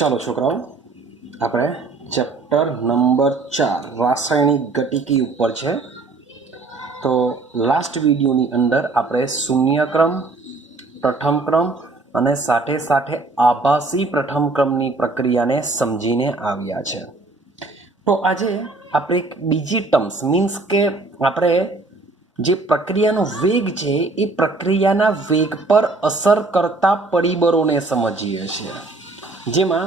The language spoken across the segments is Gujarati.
ચાલો છોકરાઓ, આપણે ચેપ્ટર નંબર 4 રાસાયણિક ગતિકી ઉપર છે. તો લાસ્ટ વિડીયોની અંદર આપણે શૂન્યક્રમ, પ્રથમ ક્રમ અને સાથે સાથે આભાસી પ્રથમ ક્રમની પ્રક્રિયાને સમજીને આવ્યા છે. તો આજે આપણે એક બીજી ટર્મ્સ મીન્સ કે આપણે જે પ્રક્રિયાનો વેગ છે એ પ્રક્રિયાના વેગ પર અસર કરતા પરિબળોને સમજીએ છીએ, જેમાં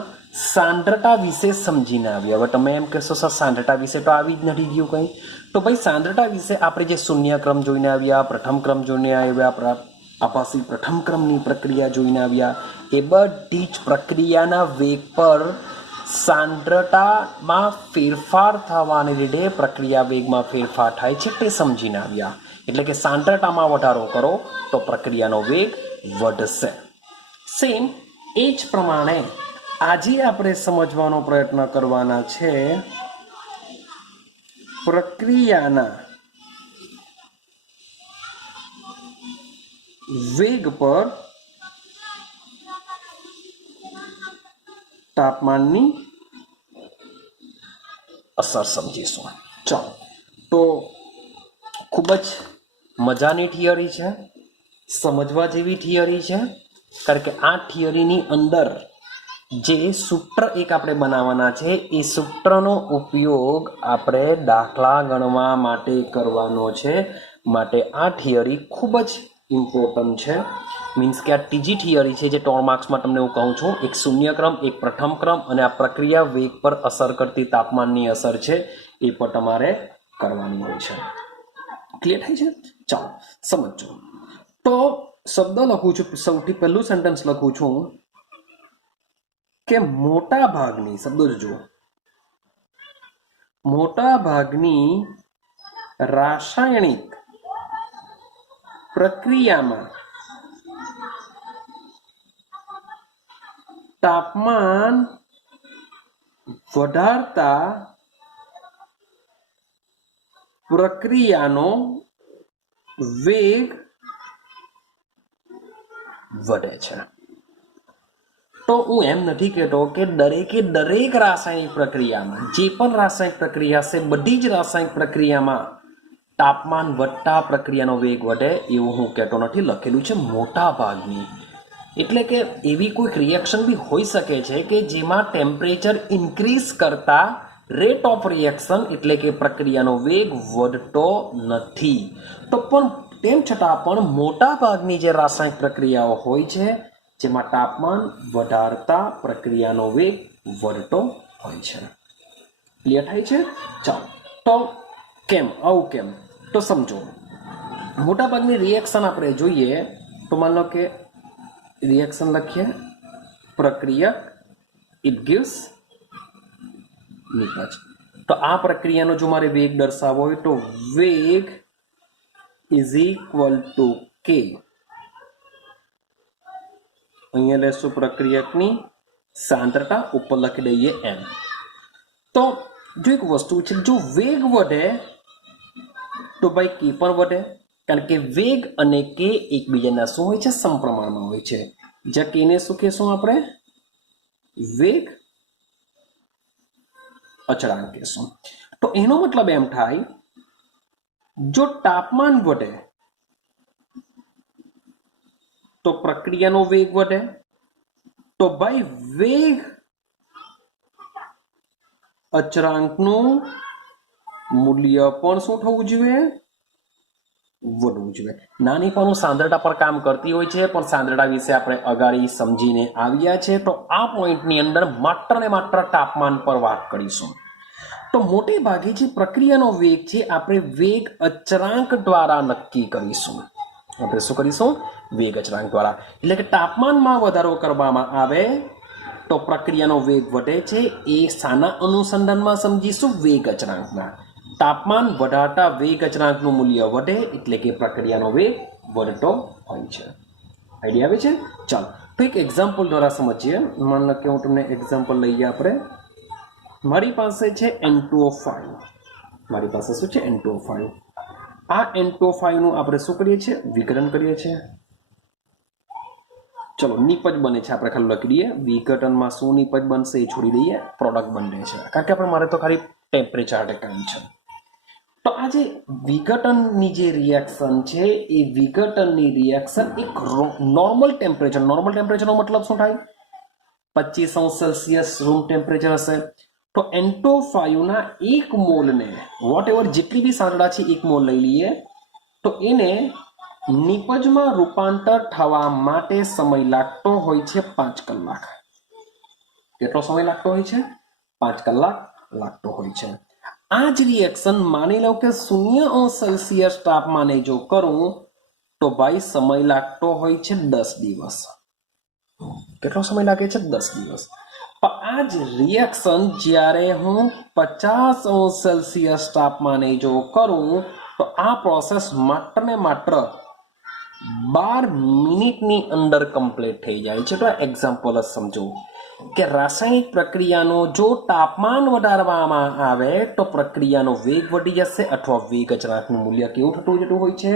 સાંદ્રતા વિશે સમજીને આવ્યા. હવે તમે એમ કહેશો સર સાંદ્રતા વિશે તો આવી જ નથી ગયું કંઈ. તો ભાઈ સાંદ્રતા વિશે આપણે જે શૂન્ય ક્રમ જોઈને આવ્યા, પ્રથમ ક્રમ જોઈને આવ્યા, આભાસી પ્રથમ ક્રમની પ્રક્રિયા જોઈને આવ્યા, એ બધી જ પ્રક્રિયાના વેગ પર સાંદ્રતામાં ફેરફાર થવાને લીધે પ્રક્રિયા વેગમાં ફેરફાર થાય છે તે સમજીને આવ્યા. એટલે કે સાંદ્રતામાં વધારો કરો તો પ્રક્રિયાનો વેગ વધશે. સેમ એ જ પ્રમાણે આજે આપણે સમજવાનો પ્રયત્ન કરવાના છે પ્રક્રિયાના વેગ પર તાપમાનની અસર સમજીશું. ચાલો, તો ખૂબ જ મજાની થિયરી છે, સમજવા જેવી થિયરી છે, કારણ કે આ થિયરીની અંદર જે સૂત્ર એક આપણે બનાવવાના છે એ સૂત્રનો ઉપયોગ આપણે દાખલા ગણવા માટે કરવાનો છે. માટે આ થિયરી ખૂબ જ ઇમ્પોર્ટન્ટ છે. મીન્સ કે આ ત્રીજી થિયરી છે જે 3 માર્ક્સમાં તમને હું કહું છું. એક શૂન્ય ક્રમ, એક પ્રથમ ક્રમ અને આ પ્રક્રિયા વેગ પર અસર કરતી તાપમાનની અસર છે એ પણ તમારે કરવાની હોય છે. ક્લિયર થાય છે? ચાલો સમજો. તો શબ્દ લખું છું, સૌથી પહેલું સેન્ટેન્સ લખું છું કે મોટા ભાગની, શબ્દો જુઓ, મોટા ભાગની રાસાયણિક પ્રક્રિયામાં તાપમાન વધારતા પ્રક્રિયાનો વેગ વધે છે. તો હું એમ નથી કહેતો કે દરેકે દરેક રાસાયણિક પ્રક્રિયામાં, જે પણ રાસાયણિક પ્રક્રિયા છે બધી જ રાસાયણિક પ્રક્રિયામાં તાપમાન વધતા પ્રક્રિયાનો વેગ વધે એવું હું કહેતો નથી. લખેલું છે મોટા ભાગની. એટલે કે એવી કોઈક રિએક્શન બી હોઈ શકે છે કે જેમાં ટેમ્પરેચર ઇન્ક્રીઝ કરતા રેટ ઓફ રિએક્શન એટલે કે પ્રક્રિયાનો વેગ વધતો નથી. તો પણ તેમ છતાં પણ મોટા ભાગની જે રાસાયણિક પ્રક્રિયાઓ હોય છે જેમાં તાપમાન વધારતા પ્રક્રિયાનો વેગ વધતો હોય છે. ક્લિયર થાય છે? ચાલો, તો કેમ, આવું કેમ? તો સમજો, મોટાભાગની રિએક્શન આપણે જોઈએ તો માન લો કે રિએક્શન લખીએ પ્રક્રિયક, ઇટ ગિવ્સ નિપજ. તો આ પ્રક્રિયાનો જો મારે વેગ દર્શાવવો હોય તો વેગ ઇઝ ઇક્વલ ટુ કે, અહીંયા લેશું પ્રક્રિયકની સાંદ્રતા, ઉપર લખી દઈએ એમ. તો જો એક વસ્તુ છે, જો વેગ વધે તો ભાઈ કે પણ વધે, કારણ કે વેગ અને કે એકબીજાના શું હોય છે? સમપ્રમાણમાં હોય છે. જ્યાં કેને શું કહેશું આપણે? વેગ અચળાંક કહેશું. તો એનો મતલબ એમ થાય, જો તાપમાન વધે તો પ્રક્રિયાનો વેગ વધે, તો ભાઈ વેગ અચળાંકનું મૂલ્ય પણ શું થવું જોઈએ? વધવું જોઈએ. નાની પણ સાંદ્રતા પર કામ કરતી હોય છે, પણ સાંદ્રતા વિશે આપણે અગાડી સમજીને આવ્યા છે. તો આ પોઈન્ટની અંદર માત્ર ને માત્ર તાપમાન પર વાત કરીશું. તો મોટે ભાગે જે પ્રક્રિયાનો વેગ છે આપણે વેગ અચળાંક દ્વારા નક્કી કરીશું. આપણે શું કરીશું? વેગ અચળાંક દ્વારા. એટલે કે તાપમાનમાં વધારો કરવામાં આવે તો પ્રક્રિયાનો વેગ વધે છે. એ શાના અનુસંધાનમાં સમજીશું? વેગ અચળાંકના. તાપમાન વધારતા વેગ અચળાંકનું મૂલ્ય વધે એટલે કે પ્રક્રિયાનો વેગ વધતો હોય છે. આઈડિયા આવે છે? ચાલો, તો એક એક્ઝામ્પલ દ્વારા સમજીએ. માન લો કે હું તમને એક્ઝામ્પલ લઈએ. આપણે, મારી પાસે છે N2O5. મારી પાસે શું છે? N2O5. આ N2O5 નું આપણે શું કરીએ છીએ? વિઘટન કરીએ છીએ. ચલો નિપજ બને છે, આપણે ખાલી લખી દઈએ વિઘટનમાં શું નિપજ બનશે એ છોડી દઈએ, પ્રોડક્ટ બને છે, કારણ કે આપણે મારે તો ખાલી ટેમ્પરેચર કામ છે. તો આ જે વિઘટનની જે રિએક્શન છે એ વિઘટનની રિએક્શન એક નોર્મલ ટેમ્પરેચરનો મતલબ શું થાય? 25°C રૂમ ટેમ્પરેચર હશે. તો N2O5 ના 1 મોલને વોટ એવર જેટલી બી સાંદડા છે 1 મોલ લઈ લઈએ, તો એને નિપજમાં રૂપાંતર થવા માટે સમય લાગતો હોય છે 5 કલાક. કેટલો સમય લાગતો હોય છે? 5 કલાક લાગતો હોય છે. આ જ રિએક્શન માની લો કે 0°C તાપમાને જો કરું તો ભાઈ સમય લાગતો હોય છે 10 દિવસ. કેટલો સમય લાગે છે? 10 દિવસ. પણ આ જ રિએક્શન જ્યારે હું 50°C તાપમાને જો કરું તો આ પ્રોસેસ માત્ર ને માત્ર 12 મિનિટની અંદર કમ્પ્લીટ થઈ જાય છે. તો એક્ઝામ્પલ જ સમજો કે રાસાયણિક પ્રક્રિયાનો જો તાપમાન વધારવામાં આવે તો પ્રક્રિયાનો વેગ વધી જશે અથવા વેગ અચળાંકનું મૂલ્ય કેવું થતું જતું હોય છે?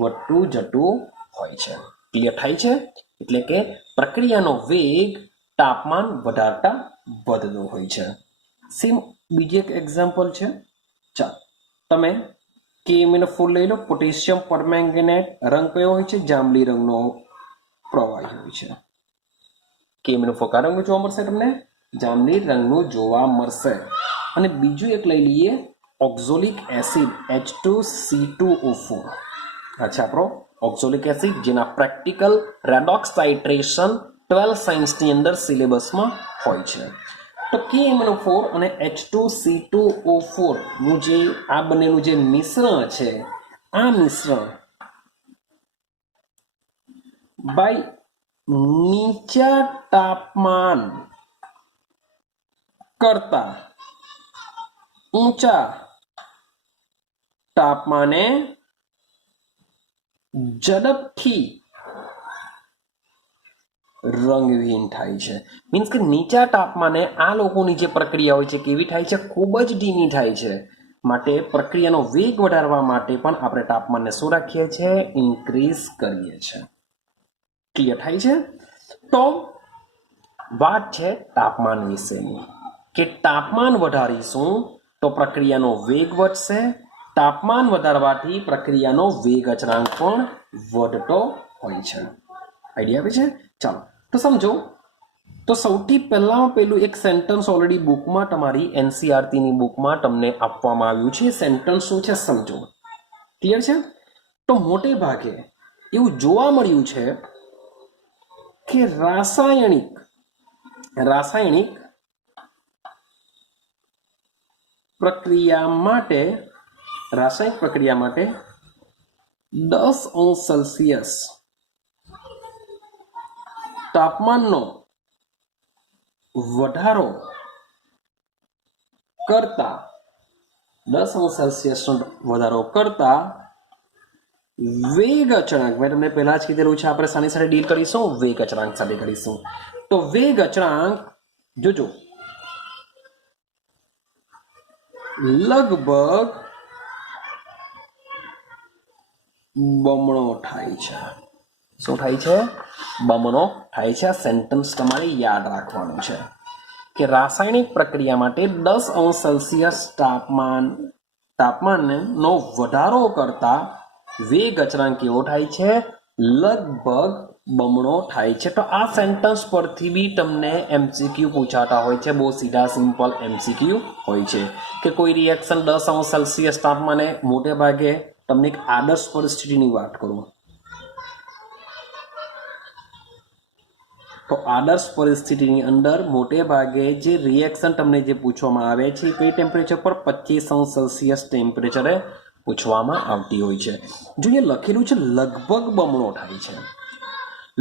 વધતું જતું હોય છે. ક્લિયર થાય છે? એટલે કે પ્રક્રિયાનો વેગ તાપમાન વધારતા વધતો હોય છે. સેમ બીજી એક એક્ઝામ્પલ છે. ચાલો તમે KMnO4 લઈ લો. પોટેશિયમ પરમેંગેનેટ રંગ કયો હોય છે? જાંબલી રંગનો પ્રવાહી હોય છે. KMnO4 કયા રંગનું જોવા મળશે તમને? જાંબલી રંગનું જોવા મળશે. અને બીજું એક લઈ લઈએ ઓક્ઝોલિક એસિડ H2C2O4. અચ્છા, આપણો ઓક્ઝોલિક એસિડ જેના પ્રેક્ટિકલ રેડોક્સ ટાઇટ્રેશન 12 સાયન્સની અંદર સિલેબસમાં હોય છે. તો KMnO4 અને H2C2O4 નું જે આ બંનેનું જે મિશ્રણ છે, આ મિશ્રણ બાય નીચા તાપમાન કરતા ઊંચા તાપમાને ઝડપથી રંગહીન થાય છે. મીન્સ કે નીચા તાપમાને આ લોકોની જે પ્રક્રિયા હોય છે કેવી થાય છે? ખૂબ જ ધીમી થાય છે. માટે પ્રક્રિયાનો વેગ વધારવા માટે પણ આપણે તાપમાનને શું રાખીએ છીએ? ઇન્ક્રીઝ કરીએ છીએ. ક્લિયર થાય છે? તો વાત છે તાપમાન વિશેની કે તાપમાન વધારીશું તો પ્રક્રિયાનો વેગ વધશે. તાપમાન વધારવાથી પ્રક્રિયાનો વેગ અચળાંક પણ વધતો હોય છે. આઈડિયા આવે છે? ચાલો તો સમજો. તો સૌથી પહેલું એક સેન્ટેન્સ ઓલરેડી બુકમાં, તમારી NCERTની બુકમાં તમને આપવામાં આવ્યું છે. સેન્ટેન્સ શું છે સમજો. ક્લિયર છે? તો મોટે ભાગે એવું જોવા મળ્યું છે કે રાસાયણિક પ્રક્રિયા માટે 10°C તાપમાનનો વધારો કરતા 10°C વધારો કરતા વેગ અચળાંક, મેં તમને પહેલા જ કીધેલું છે, આપણે સાની સાથે ડીલ કરીશું? વેગ અચળાંક સાથે કરીશું. તો વેગ અચળાંક જોજો લગભગ બમણો થાય છે. શું થાય છે? બમણો થાય છે. આ સેન્ટેન્સ તમારે યાદ રાખવાનું છે કે રાસાયણિક પ્રક્રિયા માટે 10°C તાપમાનનો વધારો કરતા વેગ અચળાંક કેવો થાય છે? લગભગ બમણો થાય છે. તો આ સેન્ટેન્સ પરથી બી તમને MCQ પૂછાતા હોય છે. બહુ સીધા સિમ્પલ MCQ હોય છે કે કોઈ રિએક્શન 10°C તાપમાને, મોટે ભાગે તમને એક આદર્શ પરિસ્થિતિની વાત કરું તો આદર્શ પરિસ્થિતિની અંદર મોટે ભાગે જે રિએક્શન તમને જે પૂછવામાં આવે છે કઈ ટેમ્પરેચર પર? 25°C ટેમ્પરેચરે પૂછવામાં આવતી હોય છે. જોઈએ લખેલું છે લગભગ બમણો થાય છે.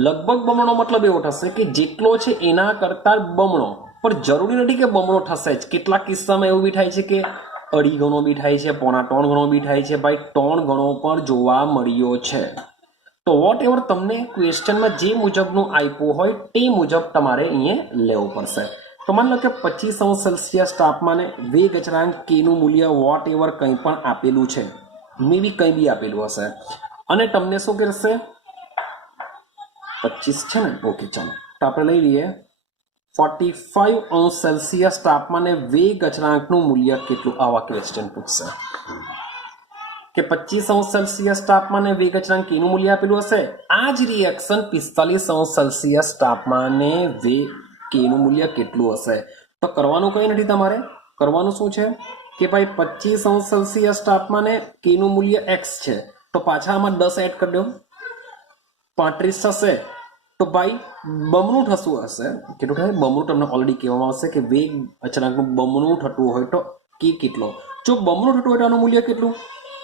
લગભગ બમણો મતલબ એવો થશે કે જેટલો છે એના કરતા બમણો, પણ જરૂરી નથી કે બમણો થશે જ. કેટલાક કિસ્સામાં એવું બી થાય છે કે 2.5 ગણો બી થાય છે, 3.25 ગણો બી થાય છે. ભાઈ 3 ગણો પણ જોવા મળ્યો છે. તો વોટ એવર તમને ક્વેશ્ચનમાં જે મુજબનું આપ્યું હોય તે મુજબ તમારે અહીંયા લેવું પડશે. તો માની લો કે 25°C તાપમાને વેગ અચળાંક કેનું મૂલ્ય વોટ એવર કંઈ પણ આપેલું છે, મે બી કંઈ બી આપેલું હશે, અને તમને શું કરશે? 25 છે ને? ઓકે, ચાલો તો આપણે લઈ લઈએ 45°C તાપમાને વેગ અચળાંકનું મૂલ્ય કેટલું? આવા ક્વેશ્ચન પૂછશે કે 25°C તાપમાને વેગ અચળાંક એનું મૂલ્ય આપેલું હશે. આ જ રિએક્શન 45°C તાપમાને વેગ કેનું મૂલ્ય કેટલું હશે? તો કરવાનું કંઈ નથી, તમારે કરવાનું શું છે કે ભાઈ 25°C તાપમાને કેનું મૂલ્ય x છે, તો પાછા આમાં 10 એડ કરી દો, 35 થશે. તો ભાઈ બમણું થતું હશે, કેટલું થાય બમણું? તમને ઓલરેડી કહેવામાં આવશે કે વેગ અચળાંકનું બમણું થતું હોય તો કે કેટલો? જો બમણું થતું હોય તો આનું મૂલ્ય કેટલું?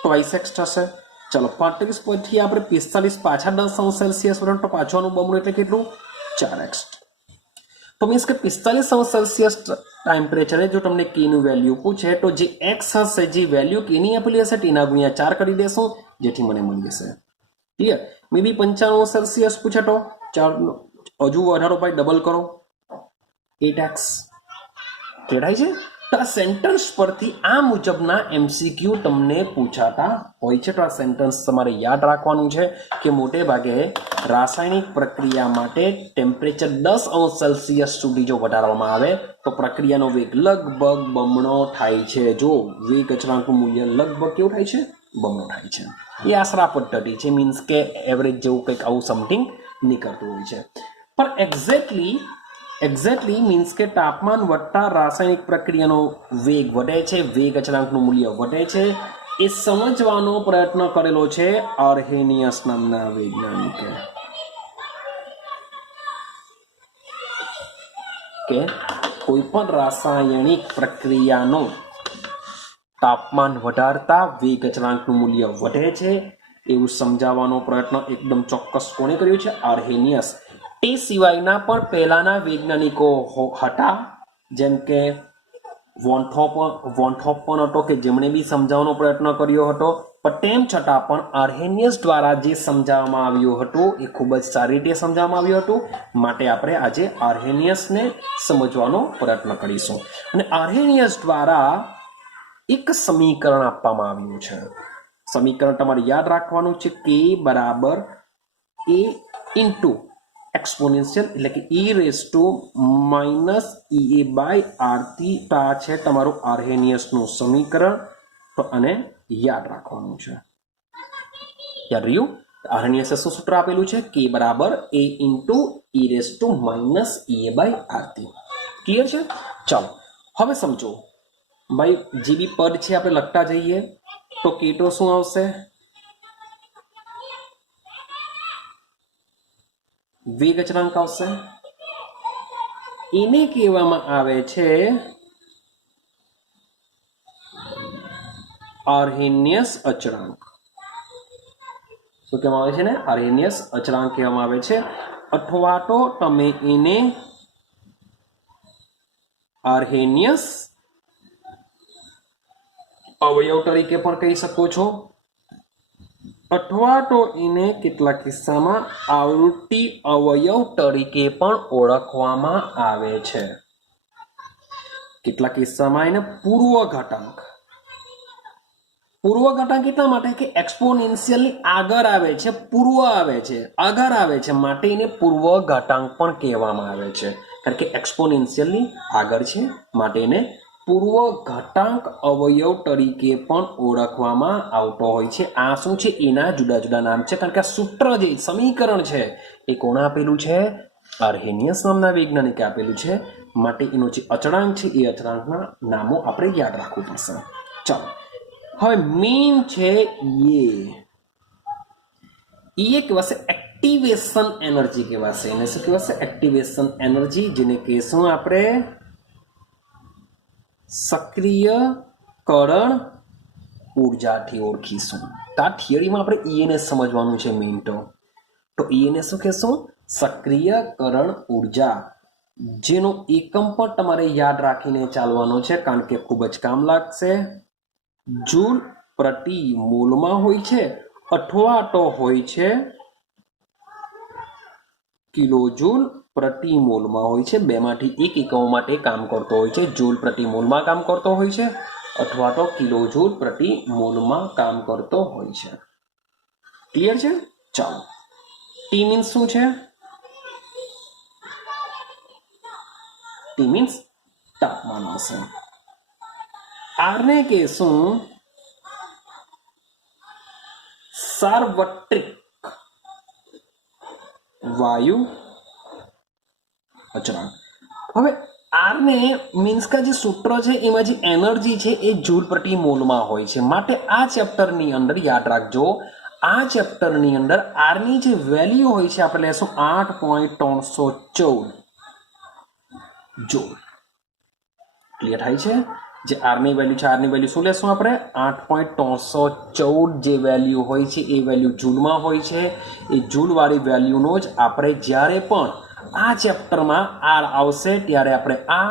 twice x થશે. ચલો 35 પછી આપણે 45 પાછા 10°C તો પાછું આનું બમણું એટલે કેટલું? 4x. તો મીન્સ કે 45°C ટેમ્પરેચરે જો તમને k નું વેલ્યુ પૂછે તો જે x હશે, જે વેલ્યુ k ની આપેલી હશે તેના ગુણ્યા 4 કરી દેશું, જેથી મને મળી જશે. ક્લિયર? મે બી 95°C પૂછે તો 4 હજુ વધારો ભાઈ ડબલ કરો, 8x. ક્લિયર થાય છે? તો આ સેન્ટેન્સ પરથી આ મુજબના MCQ તમને પૂછાતા હોય છે. તો આ સેન્ટેન્સ તમારે યાદ રાખવાનું છે કે મોટે ભાગે રાસાયણિક પ્રક્રિયા માટે ટેમ્પરેચર 10°C સુધી જો વધારવામાં આવે તો પ્રક્રિયાનો વેગ લગભગ બમણો થાય છે. જો વેગ અચળાંકનું મૂલ્ય લગભગ કેવું થાય છે? બમણો થાય છે. એ આશરા પદ્ધતિ છે, મીન્સ કે એવરેજ જેવું કંઈક આવું સમથિંગ નીકળતું હોય છે. પણ એક્ઝેક્ટલી મીન્સ કે તાપમાન વધતા રાસાયણિક પ્રક્રિયાનો વેગ વધે છે, વેગ અચળાંકનું મૂલ્ય વધે છે, એ સમજવાનો પ્રયત્ન કરેલો છે આર્હેનિયસ નામના વૈજ્ઞાનિકે. કે કોઈ પણ રાસાયણિક પ્રક્રિયાનો તાપમાન વધારતા વેગ અચળાંકનું મૂલ્ય વધે છે એવું સમજાવવાનો પ્રયત્ન એકદમ ચોક્કસ કોણે કર્યો છે? આર્હેનિયસ. એ સિવાયના પણ પહેલાના વૈજ્ઞાનિકો હતા, જેમ કે વોન પણ હતો કે જેમણે બી સમજાવવાનો પ્રયત્ન કર્યો હતો. પણ તેમ છતાં પણ આર્હેનિયસ દ્વારા જે સમજાવવામાં આવ્યું હતું એ ખૂબ જ સારી રીતે સમજાવવામાં આવ્યું હતું. માટે આપણે આજે આર્હેનિયસને સમજવાનો પ્રયત્ન કરીશું. અને આર્હેનિયસ દ્વારા એક સમીકરણ આપવામાં આવ્યું છે. સમીકરણ તમારે યાદ રાખવાનું છે, k બરાબર a ઇન્ટુ એક્સપોનેન્શિયલ એટલે કે e−ea/RT. આ છે તમારું આર્હેનિયસનું સમીકરણ. તો આને યાદ રાખવાનું છે. યાદ રહ્યું? આર્હેનિયસે શું સૂત્ર આપેલું છે? k બરાબર a ઇન્ટુ e−ea/RT. ક્લિયર છે? ચાલો હવે સમજો ભાઈ, જે બી પદ છે આપણે લખતા જઈએ. તો કેટો શું આવશે? વેગ અચળાંક આવશે. એને કહેવામાં આવે છે આર્હેનિયસ અચળાંક. શું કહેવામાં આવે છે ને? આર્હેનિયસ અચળાંક કહેવામાં આવે છે. અથવા તો તમે એને આર્હેનિયસ અવયવ તરીકે પણ કહી શકો છો, અથવા તો એને કેટલાક કિસ્સામાં આવૃત્તિ અવયવ તરીકે પણ ઓળખવામાં આવે છે. કેટલાક કિસ્સામાં એને પૂર્વ ઘાતાંક એટલા માટે કે એક્સપોનેન્શિયલની આગળ આવે છે, પૂર્વ આવે છે, આગળ આવે છે, માટે એને પૂર્વ ઘાતાંક પણ કહેવામાં આવે છે. કારણ કે એક્સપોનેન્શિયલની આગળ છે માટે એને પૂર્વ ઘાતાંક અવયવ તરીકે પણ ઓળખવામાં આવતો હોય છે. આ શું છે? એના જુદા જુદા નામ છે. કારણ કે આ સૂત્ર જે સમીકરણ છે એ કોણે આપેલું છે? આર્હેનિયસ નામના વૈજ્ઞાનિકે આપેલું છે. માટે એનો જે અચળાંક છે એ અચળાંકના નામો આપણે યાદ રાખવું પડશે. ચાલો હવે મેઇન છે એ કહેવાશે એક્ટિવેશન એનર્જી કહેવાશે. એને શું કહેવાશે? એક્ટિવેશન એનર્જી, જેને કહેશું આપણે સક્રિયકરણ ઉર્જાથી ઓળખીશું. તો આ થિયરીમાં આપણે એને સમજવાનું છે મેઇન. તો એને શું કહેશું? સક્રિયકરણ ઉર્જા, જેનો એકમ પણ તમારે યાદ રાખીને ચાલવાનો છે, કારણ કે ખૂબ જ કામ લાગશે. જૂલ પ્રતિ મોલમાં હોય છે અથવા તો હોય છે કિલોજૂલ પ્રતિ મોલમાં હોય છે. બેમાંથી એક એકમો માટે કામ કરતો હોય છે. જૂલ પ્રતિ મોલમાં કામ કરતો હોય છે અથવા તો કિલોજૂલ પ્રતિ મોલમાં કામ કરતો હોય છે. ક્લિયર છે? ચાલો, ટી મીન્સ શું છે? ટી મીન્સ તાપમાન આવશે. આર ને કહેશું સાર્વત્રિક વાયु અચળાંક. હવે આર ને મીન્સ का જે સૂત્ર છે એમાં જે એનર્જી છે એ જૂલ પ્રતિ મોલમાં હોય છે. માટે આ ચેપ્ટરની અંદર યાદ રાખજો, આ ચેપ્ટરની અંદર આર ની જે વેલ્યુ હોય છે આપણે લેશું 8.314 જૂલ. ક્લિયર થાય છે? જે આર ની વેલ્યુ છે, આર ની વેલ્યુ શું લેશું આપણે? 8.314 જે વેલ્યુ હોય છે એ વેલ્યુ જૂલમાં હોય છે. એ જૂલ વાળી વેલ્યુનો જ આપણે જ્યારે પણ આ ચેપ્ટરમાં આર આવશે ત્યારે આપણે આ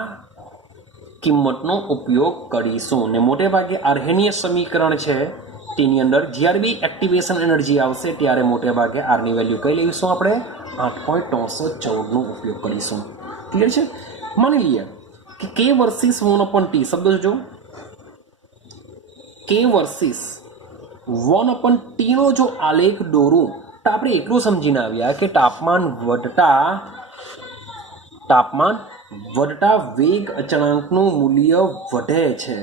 કિંમતનો ઉપયોગ કરીશું. ને મોટે ભાગે આર્હેનીય સમીકરણ છે તેની અંદર જ્યારે બી એક્ટિવેશન એનર્જી આવશે ત્યારે મોટે ભાગે આરની વેલ્યુ કઈ લઈશું આપણે? 8.314 નો ઉપયોગ કરીશું. ક્લિયર છે? માની લઈએ કે k વર્સિસ 1/t શબ્દ જોજો, k વર્સિસ 1/t નો જો આલેખ દોરું તો આપણે એટલું સમજીને આવ્યા કે તાપમાન વધતા વેગ અચળાંકનું મૂલ્ય વધે છે.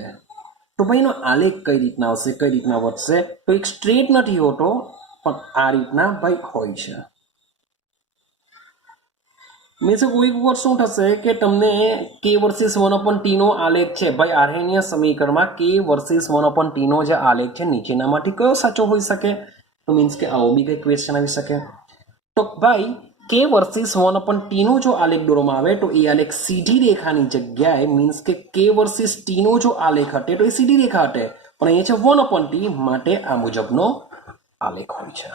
તો ભાઈ એનો આલેખ કઈ રીતના આવશે, કઈ રીતના વધશે? તો એક સ્ટ્રેટ નથી હોતો, પણ આ રીતના ભાઈ હોય છે. મીન્સ કોઈક વખત શું થશે કે તમને k વર્સિસ 1/t નો આલેખ છે ભાઈ, આર્હેનીય સમીકરણમાં k વર્સિસ 1/t નો જે આલેખ છે નીચેનામાંથી કયો સાચો હોઈ શકે? તો મીન્સ કે આવો બી કઈ ક્વેશ્ચન આવી શકે. તો ભાઈ k વર્સિસ 1/t નો જો આલેખ દોરવામાં આવે તો એ આલેખ સીધી રેખાની જગ્યાએ મીન્સ કે k વર્સિસ t નો જો આલેખ હટે તો એ સીધી રેખા હટે, પણ અહીંયા છે 1/t માટે આ મુજબનો આલેખ હોય છે.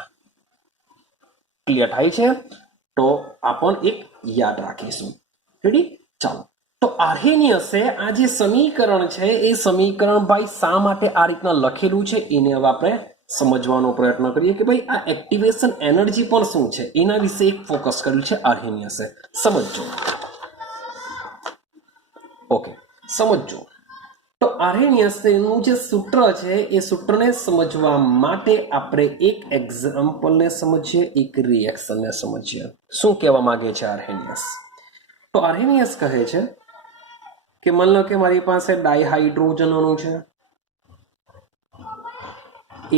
ક્લિયર થાય છે? તો આ પણ એક યાદ રાખીશું. રેડી? ચાલો, તો આર્હેનિયસે આ જે સમીકરણ છે એ સમીકરણ ભાઈ શા માટે આ રીતના લખેલું છે એને હવે આપણે સમજવાનો પ્રયત્ન કરીએ કે ભાઈ આ એક્ટિવેશન એનર્જી પણ શું છે એના વિશે એક ફોકસ કર્યું છે આર્હેનિયસે. સમજો. ઓકે, સમજો. તો આર્હેનિયસનું જે સૂત્ર છે એ સૂત્રને સમજવા માટે આપણે એક એક્ઝામ્પલને સમજીએ, એક રિએક્શનને સમજીએ. શું કહેવા માંગે છે આર્હેનિયસ? તો આર્હેનિયસ કહે છે કે માની લો કે મારી પાસે ડાયહાઇડ્રોજન અણુ છે,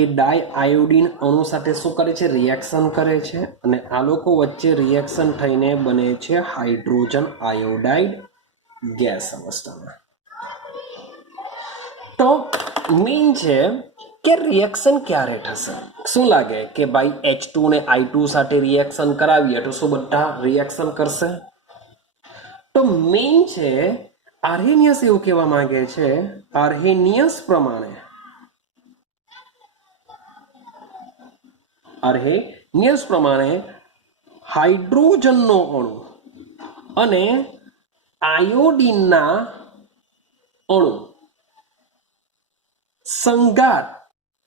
એ ડાયઆયોડિન અણુ સાથે શું કરે છે? રિએક્શન કરે છે, અને આ લોકો વચ્ચે રિએક્શન થઈને બને છે હાઇડ્રોજન આયોડાઇડ ગેસ અવસ્થામાં. તો મેઇન છે કે રિએક્શન ક્યારે થશે? શું લાગે કે ભાઈ H2 ને I2 સાથે રિએક્શન કરાવીએ તો શું બધા રિએક્શન કરશે? તો મેઇન છે આર્હેનિયસ એવું કહેવા માંગે છે, આર્હેનિયસ પ્રમાણે હાઇડ્રોજનનો અણુ અને આયોડિનના અણુ સંઘાત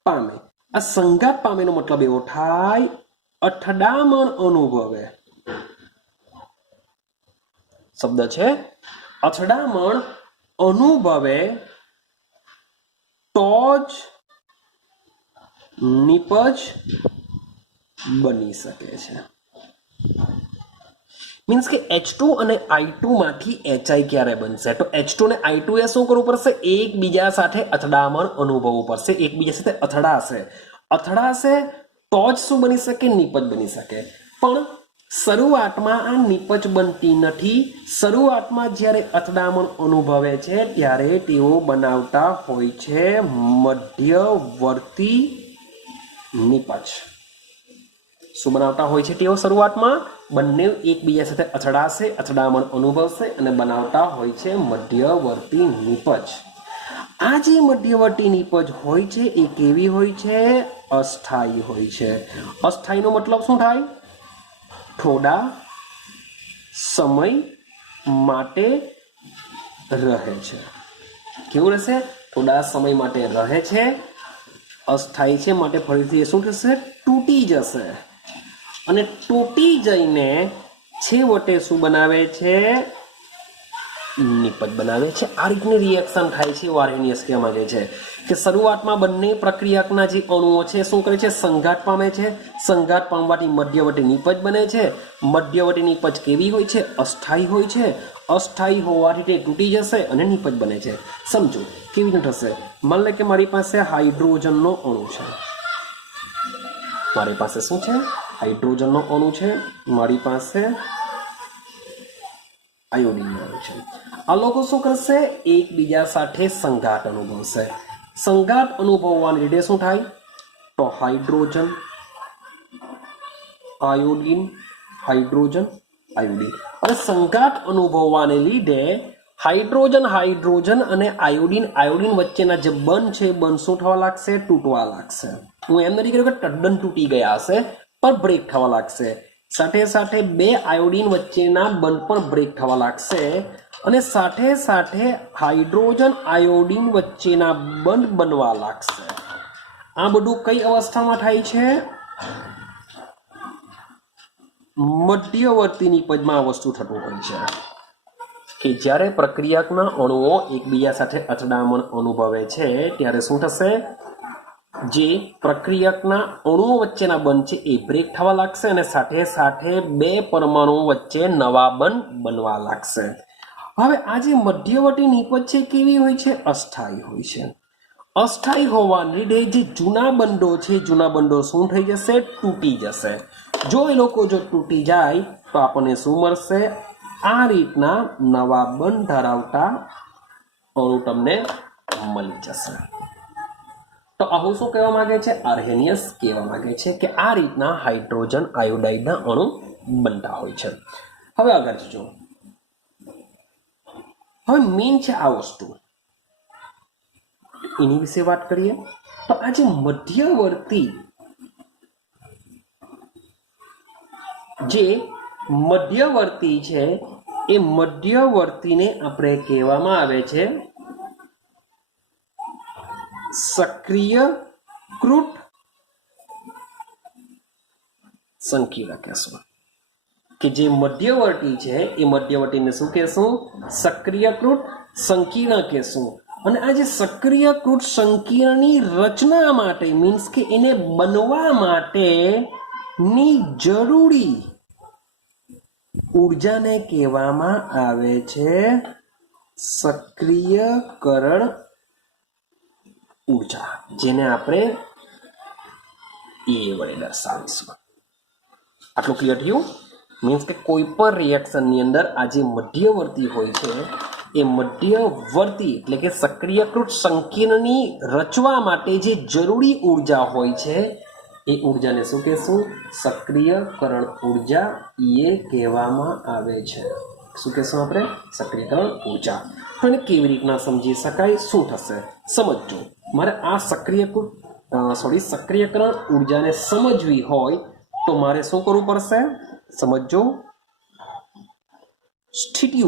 પામે. આ સંઘાત પામેનો મતલબ એવો થાય અથડામણ અનુભવે. શબ્દ છે અથડામણ અનુભવે તો જ નિપજ બની શકે છે. મીન્સ કે H2 અને I2 માંથી HI ક્યારે બનશે? તો H2 અને I2 એ શું કરવું પડશે? એકબીજા સાથે અથડામણ અનુભવવું પડશે, એકબીજા સાથે અથડાશે તો જ શું બની શકે? નિપજ બની શકે. પણ શરૂઆતમાં આ નિપજ બનતી નથી. શરૂઆતમાં જ્યારે અથડામણ અનુભવે છે ત્યારે તેઓ બનાવતા હોય છે મધ્યવર્તી નિપજ. શું બનાવતા હોય છે તેઓ? શરૂઆતમાં બંને એકબીજા સાથે અથડાશે, અથડામણ અનુભવશે અને બનાવતા હોય છે મધ્યવર્તી નિપજ. આ જે મધ્યવર્તી નિપજ હોય છે એ કેવી હોય છે? અસ્થાયી હોય છે. અસ્થાયીનો મતલબ શું થાય? થોડા સમય માટે રહે છે. કેવું રહેશે? થોડા સમય માટે રહે છે. અસ્થાયી છે માટે ફરીથી શું થશે? તૂટી જશે, અને તૂટી જઈને છેવટે શું બનાવે છે? નિપજ બનાવે છે. આ રીતની રિએક્શન થાય છે. આર્હેનિયસ કહેવા માંગે છે કે શરૂઆતમાં બંને પ્રક્રિયકના જે અણુઓ છે શું કરે છે? સંઘાત પામે છે. સંઘાત પામવાથી મધ્યવર્તી નિપજ બને છે. મધ્યવર્તી નિપજ કેવી હોય છે? અસ્થાયી હોય છે. અસ્થાયી હોવાથી તે તૂટી જશે અને નિપજ બને છે. સમજો કેવી રીતે થશે. માન લે કે મારી પાસે હાઇડ્રોજનનો અણુ છે. મારી પાસે શું છે? હાઇડ્રોજનનો અણુ છે. મારી પાસે આયોડિનનો અણુ છે. આ લોકો શું કરશે? એકબીજા સાથે સંઘાત અનુભવશે. સંઘાત અનુભવવાને લીધે શું થાય? તો હાઇડ્રોજન આયોડિન, હાઇડ્રોજન આયોડિન. અને સંઘાત અનુભવવાને લીધે હાઇડ્રોજન હાઇડ્રોજન અને આયોડિન આયોડિન વચ્ચેના જે બંધ છે બંધ શું થવા લાગશે? તૂટવા લાગશે. હું એમ નથી કહ્યું કે તદ્દન તૂટી ગયા હશે, પણ બ્રેક થવા લાગશે. સાથે સાથે બે આયોડિન વચ્ચેના બંધ પણ બ્રેક થવા લાગશે અને સાથે સાથે હાઇડ્રોજન આયોડિન વચ્ચેના બંધ બનવા લાગશે. આ બધું કઈ અવસ્થામાં થાય છે? મધ્યવર્તી નિપજમાં આ વસ્તુ થતું હોય છે કે જ્યારે પ્રક્રિયકના અણુઓ એકબીજા સાથે અથડામણ અનુભવે છે ત્યારે શું થશે? જે પ્રક્રિયકના અણુઓ વચ્ચેના બંધ છે એ બ્રેક થવા લાગશે અને સાથે સાથે બે પરમાણુઓ વચ્ચે નવા બંધ બનવા લાગશે. હવે આ જે મધ્યવર્તી નિપજ છે કેવી હોય છે? અસ્થાયી હોય છે. અસ્થાયી હોવાને લીધે જે જૂના બંધો છે જૂના બંધો શું થઈ જશે? તૂટી જશે. જો એ લોકો જો તૂટી જાય તો આપણને શું મળશે? આ રીતના નવા બંધ ધરાવતા અણુ તમને મળી જશે. તો આવું શું કહેવા માંગે છે? આર્હેનિયસ કહેવા માંગે છે કે આ રીતના હાઇડ્રોજન આયોડાઇડના અણુ બનતા હોય છે. હવે આગળ જો હવે મેઇન છે આ વસ્તુ, એની વિશે વાત કરીએ તો આ જે મધ્યવર્તી છે એ મધ્યવર્તીને આપણે કહેવામાં આવે છે સક્રિયકૃત સંકીર્ણ કહેશું. કે જે મધ્યવર્તી છે એ મધ્યવર્તીને શું કહેશું? સક્રિયકૃત સંકીર્ણ કહેશું. અને આ જે સક્રિયકૃત સંકીર્ણની રચના માટે મીન્સ કે એને બનવા માટેની જરૂરી ઉર્જાને કહેવામાં આવે છે સક્રિયકરણ ઉર્જા, જેને આપણે એ વડે દર્શાવીશું. આટલું ક્લિયર થયું? મીન્સ કે કોઈ પણ રિએક્શનની અંદર આ જે મધ્યવર્તી હોય છે એ મધ્યવર્તી એટલે કે સક્રિયકૃત સંકીર્ણની રચવા માટે જે જરૂરી ઉર્જા હોય છે એ ઉર્જાને શું કહેશું? સક્રિયકરણ ઉર્જા એ કહેવામાં આવે છે. શું કહેશું આપણે? સક્રિયકરણ ઉર્જા. તો એને કેવી રીતના સમજી શકાય? શું થશે સમજો. મારે આ સક્રિયકરણ ઉર્જાને સમજવી હોય તો મારે શું કરવું પડશે? સમજો. સ્થિતિ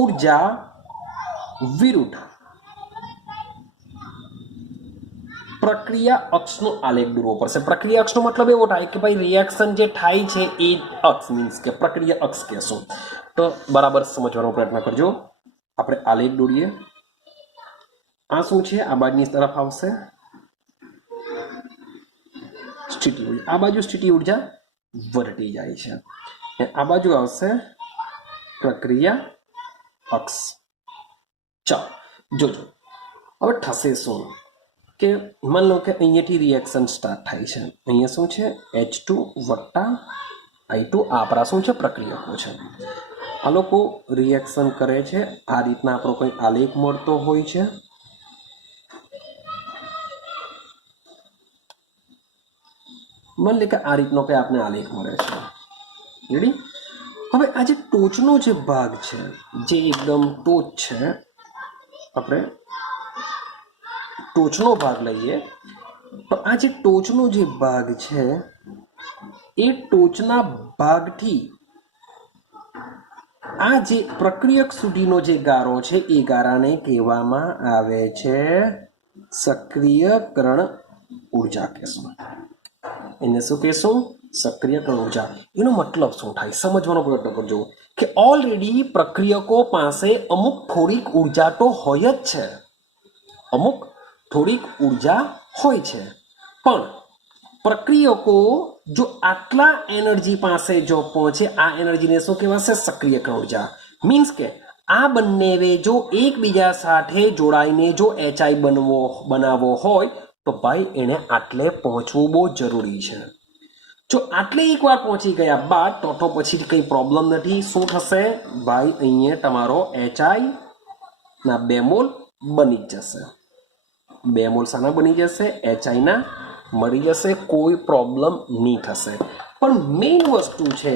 ઉર્જા વિરુદ્ધ પ્રક્રિયા અક્ષનો આલેખ દોરવો પડશે. પ્રક્રિયા અક્ષનો મતલબ એવો થાય કે ભાઈ રિએક્શન જે થાય છે એ અક્ષ મીન્સ કે પ્રક્રિયા અક્ષ કહેશું. તો બરાબર સમજવાનો પ્રયત્ન કરજો. આપણે આલેખ દોરીએ. આ શું છે? આ બાજુની તરફ આવશે સ્થિતિ ઉર્જા. આ બાજુ સ્થિતિ ઉર્જા વધતી જાય છે. આ બાજુ આવશે પ્રક્રિયા અક્ષ. ચાલો જોજો હવે થશે શું કે માન લો કે અહીંયાથી રિએક્શન સ્ટાર્ટ થાય છે. અહીંયા શું છે? H2 વત્તા I2. આ આપણા શું છે? પ્રક્રિયકો છે. આ લોકો રિએક્શન કરે છે. આ રીતના આપણો કોઈ આલેખ મળતો હોય છે. માન લે કે આ રીતનો કંઈ આપણે આલેખ મળે છે. રેડી? હવે આ જે ટોચનો જે ભાગ છે જે એકદમ ટોચ છે, આપણે ટોચનો ભાગ લઈએ તો આ જે ટોચનો જે ભાગ છે એ ટોચના ભાગથી આ જે પ્રક્રિયક સુધીનો જે ગારો છે એ ગારાને કહેવામાં આવે છે સક્રિયકરણ ઉર્જા કહેશું. એને શું કહેશું? સક્રિયકરણ ઉર્જા. એનો મતલબ શું થાય સમજવાનો પ્રયત્ન કરજો કે ઓલરેડી પ્રક્રિયકો પાસે અમુક થોડીક ઉર્જા તો હોય જ છે. અમુક થોડીક ઉર્જા હોય છે, પણ પ્રક્રિયકો જો આટલા એનર્જી પાસે જો પહોંચે, આ એનર્જીને શું કહેવાશે? સક્રિયકરણ ઉર્જા. મીન્સ કે આ બંનેવે જો એકબીજા સાથે જોડાઈને જો HI બનાવવો હોય તો ભાઈ એને આટલે પહોંચવું બહુ જરૂરી છે. જો આટલે એકવાર પહોંચી ગયા બાદ તો પછી કંઈ પ્રોબ્લેમ નથી. શું થશે ભાઈ? અહીંયા તમારો HI ના 2 મોલ બની જ જશે. 2 મોલ શાના બની જશે? HI ના મળી જશે. કોઈ પ્રોબ્લેમ નહીં થશે. પણ મેઇન વસ્તુ છે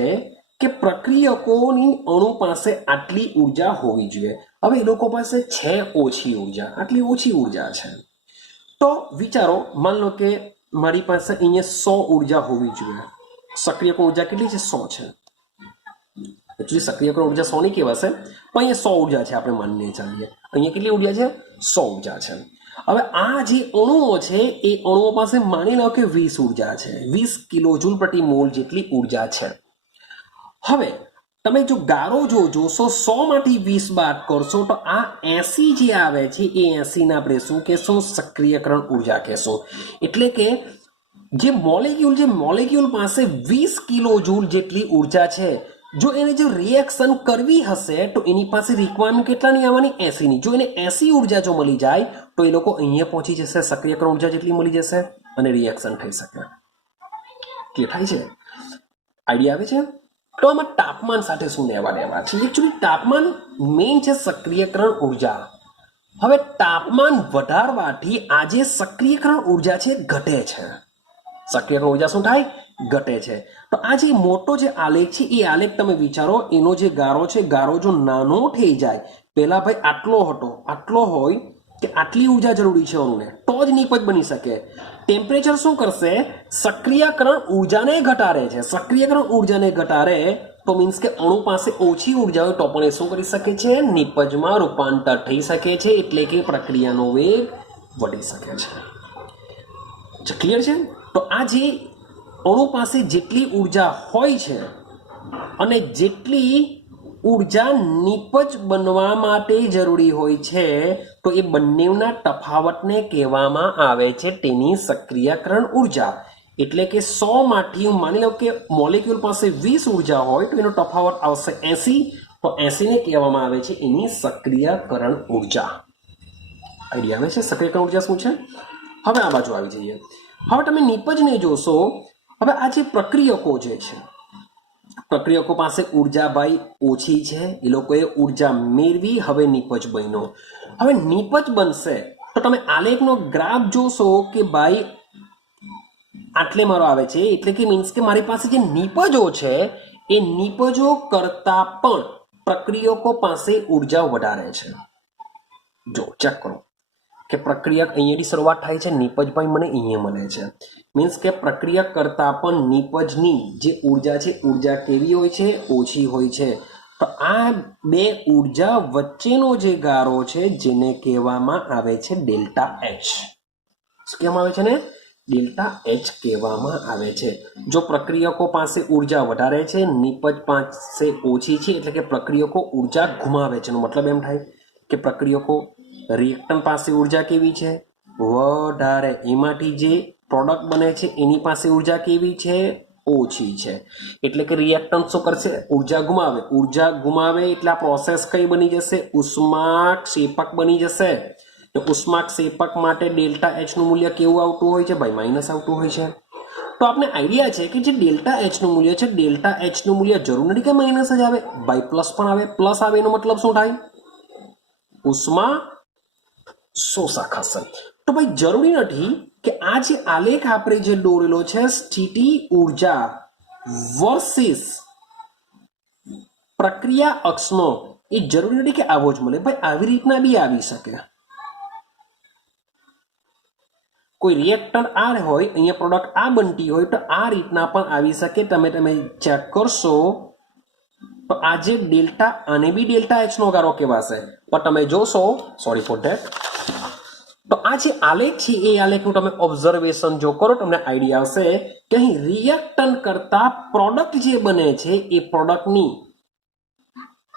કે પ્રક્રિયકોની અણુ પાસે આટલી ઉર્જા હોવી જોઈએ. હવે એ લોકો પાસે છે ઓછી ઉર્જા, આટલી ઓછી ઉર્જા છે તો વિચારો, માન લો કે મારી પાસે અહીંયા 100 ઉર્જા હોવી જોઈએ. સક્રિયકરણ ઉર્જા કેટલી છે? 100 છે. એકચ્યુઅલી સક્રિયકરણ ઉર્જા 100 ની કહેવાશે, પણ અહીંયા 100 ઉર્જા છે. આપણે માનીએ ચાલીએ અહીંયા કેટલી ઉર્જા છે? 100 ઉર્જા છે. હવે આ જે અણુઓ છે એ અણુઓ પાસે માની લો કે 20 ઉર્જા છે. 20 કિલોજૂલ પ્રતિ મોલ જેટલી ઉર્જા છે. હવે તમે જો ગારો જોશો, 100 માંથી 20 બાદ કરશો તો આ 80 જે આવે છે એ 80 ને આપણે શું કહેશું? સક્રિયકરણ ઉર્જા કહેશું. એટલે કે જે મોલેક્યુલ પાસે 20 કિલોજૂલ જેટલી ઉર્જા છે, જો એને જો રિએક્શન કરવી હશે તો એની પાસે રિક્વાયરમેન્ટ કેટલાની આવવાની? 80 ની. જો એને 80 ઉર્જા જો મળી જાય તો એ લોકો અહીંયા પહોંચી જશે, સક્રિયકરણ ઉર્જા જેટલી મળી જશે અને રિએક્શન થઈ શકે. કે થાય છે? આઈડિયા આવે છે? તો આમાં તાપમાન સાથે શું લેવા દેવા છે? એકચ્યુઅલી તાપમાન મેઇન છે સક્રિયકરણ ઉર્જા. હવે તાપમાન વધારવાથી આ જે સક્રિયકરણ ઉર્જા છે ઘટે છે. સક્રિયકરણ ઉર્જા શું થાય? ઘટે છે. તો આ જે મોટો જે આલેખ છે એ આલેખ તમે વિચારો, એનો જે ગારો છે, ગારો જો નાનો થઈ જાય, પહેલા ભાઈ આટલો હતો, આટલો હોય કે આટલી ઉર્જા જરૂરી છે અણુને તો જ નિપજ બની શકે. ટેમ્પરેચર શું કરશે? સક્રિયકરણ ઉર્જાને ઘટાડે છે. સક્રિયકરણ ઉર્જાને ઘટાડે તો મીન્સ કે અણુ પાસે ઓછી ઉર્જા હોય તો પણ એ શું કરી શકે છે? નિપજમાં રૂપાંતર થઈ શકે છે. એટલે કે પ્રક્રિયાનો વેગ વધી શકે છે. ક્લિયર છે? તો આ જે અણુ પાસે જેટલી ઉર્જા હોય છે અને જેટલી ઉર્જા નિપજ બનવા માટે જરૂરી હોય છે તો એ બંનેના તફાવતને કહેવામાં આવે છે તેની સક્રિયકરણ ઉર્જા. એટલે કે 100 માંથી માની લો કે મોલેક્યુલ પાસે 20 ઉર્જા હોય તો એનો તફાવત આવશે 80, તો 80 ને કહેવામાં આવે છે એની સક્રિયકરણ ઉર્જા. આઈડિયા આવે છે સક્રિયકરણ ઉર્જા શું છે? હવે આ બાજુ આવી જઈએ. હવે તમે નિપજને જોશો. હવે આ જે પ્રક્રિયકો જે છે, પ્રક્રિયકો પાસે ઉર્જા ભાઈ ઓછી છે, એ લોકોએ ઉર્જા મેળવી, હવે નિપજ બન્યો. હવે નિપજ બનશે તો તમે આલેખનો ગ્રાફ જોશો કે ભાઈ આટલે મારો આવે છે. એટલે કે મીન્સ કે મારી પાસે જે નિપજો છે એ નિપજો કરતા પણ પ્રક્રિયકો પાસે ઉર્જા વધારે છે. જો ચેક કરો કે પ્રક્રિયા અહીંયાથી શરૂઆત થાય છે, નિપજ ભાઈ મને અહીંયા મળે છે. મીન્સ કે પ્રક્રિયા કરતા પણ નિપજની જે ઉર્જા છે, ઉર્જા કેવી હોય છે? ઓછી હોય છે. તો આ બે ઉર્જા વચ્ચેનો જે ગારો છે જેને કહેવામાં આવે છે ડેલ્ટા એચ. શું કહેવામાં આવે છે ને? ડેલ્ટા એચ કહેવામાં આવે છે. જો પ્રક્રિયકો પાસે ઉર્જા વધારે છે, નિપજ પાસે ઓછી છે, એટલે કે પ્રક્રિયકો ઉર્જા ગુમાવે છે. એનો મતલબ એમ થાય કે પ્રક્રિયકો રિએક્ટન્ટ પાસે ઉર્જા કેવી છે? વધારે. એમાંથી જે પ્રોડક્ટ બને છે એની પાસે ઉર્જા કેવી છે? ઓછી છે. એટલે કે રિએક્ટન્ટ શું કરશે? ઉર્જા ગુમાવે. ઉર્જા ગુમાવે એટલે આ પ્રોસેસ કઈ બની જશે? ઉષ્માક્ષેપક બની જશે. તો ઉષ્માક્ષેપક માટે ડેલ્ટા એચ નું મૂલ્ય કેવું આવતું હોય છે ભાઈ? માઇનસ આવતું હોય છે. તો આપણે આઈડિયા છે કે જે ડેલ્ટા એચ નું મૂલ્ય છે, ડેલ્ટા એચ નું મૂલ્ય જરૂર નથી કે માઇનસ જ આવે, ભાઈ પ્લસ પણ આવે. પ્લસ આવે એનો મતલબ શું થાય? ઉષ્મા શોષક હશે. તો ભાઈ જરૂરી નથી કે આ જે આલેખ આપણે જે દોરેલો છે સ્થિતિ ઉર્જા વર્સિસ પ્રક્રિયા અક્ષનો, એ જરૂરી નથી કે આવો જ મળે ભાઈ. આવી રીતના બી આવી શકે. કોઈ રિએક્ટર આ હોય, અહીંયા પ્રોડક્ટ આ બનતી હોય તો આ રીતના પણ આવી શકે. તમે ચેક કરશો તો આ જે ડેલ્ટા, આને બી ડેલ્ટા એચ નો ગારો કહેવાશે. પણ તમે જોશો, સોરી ફોર ધેટ, તો આ જે આલેખ છે એ આલેખનું તમે ઓબ્ઝર્વેશન જો કરો તમને આઈડિયા આવશે કે અહીં રિએક્ટન્ટ કરતા પ્રોડક્ટ જે બને છે એ પ્રોડક્ટની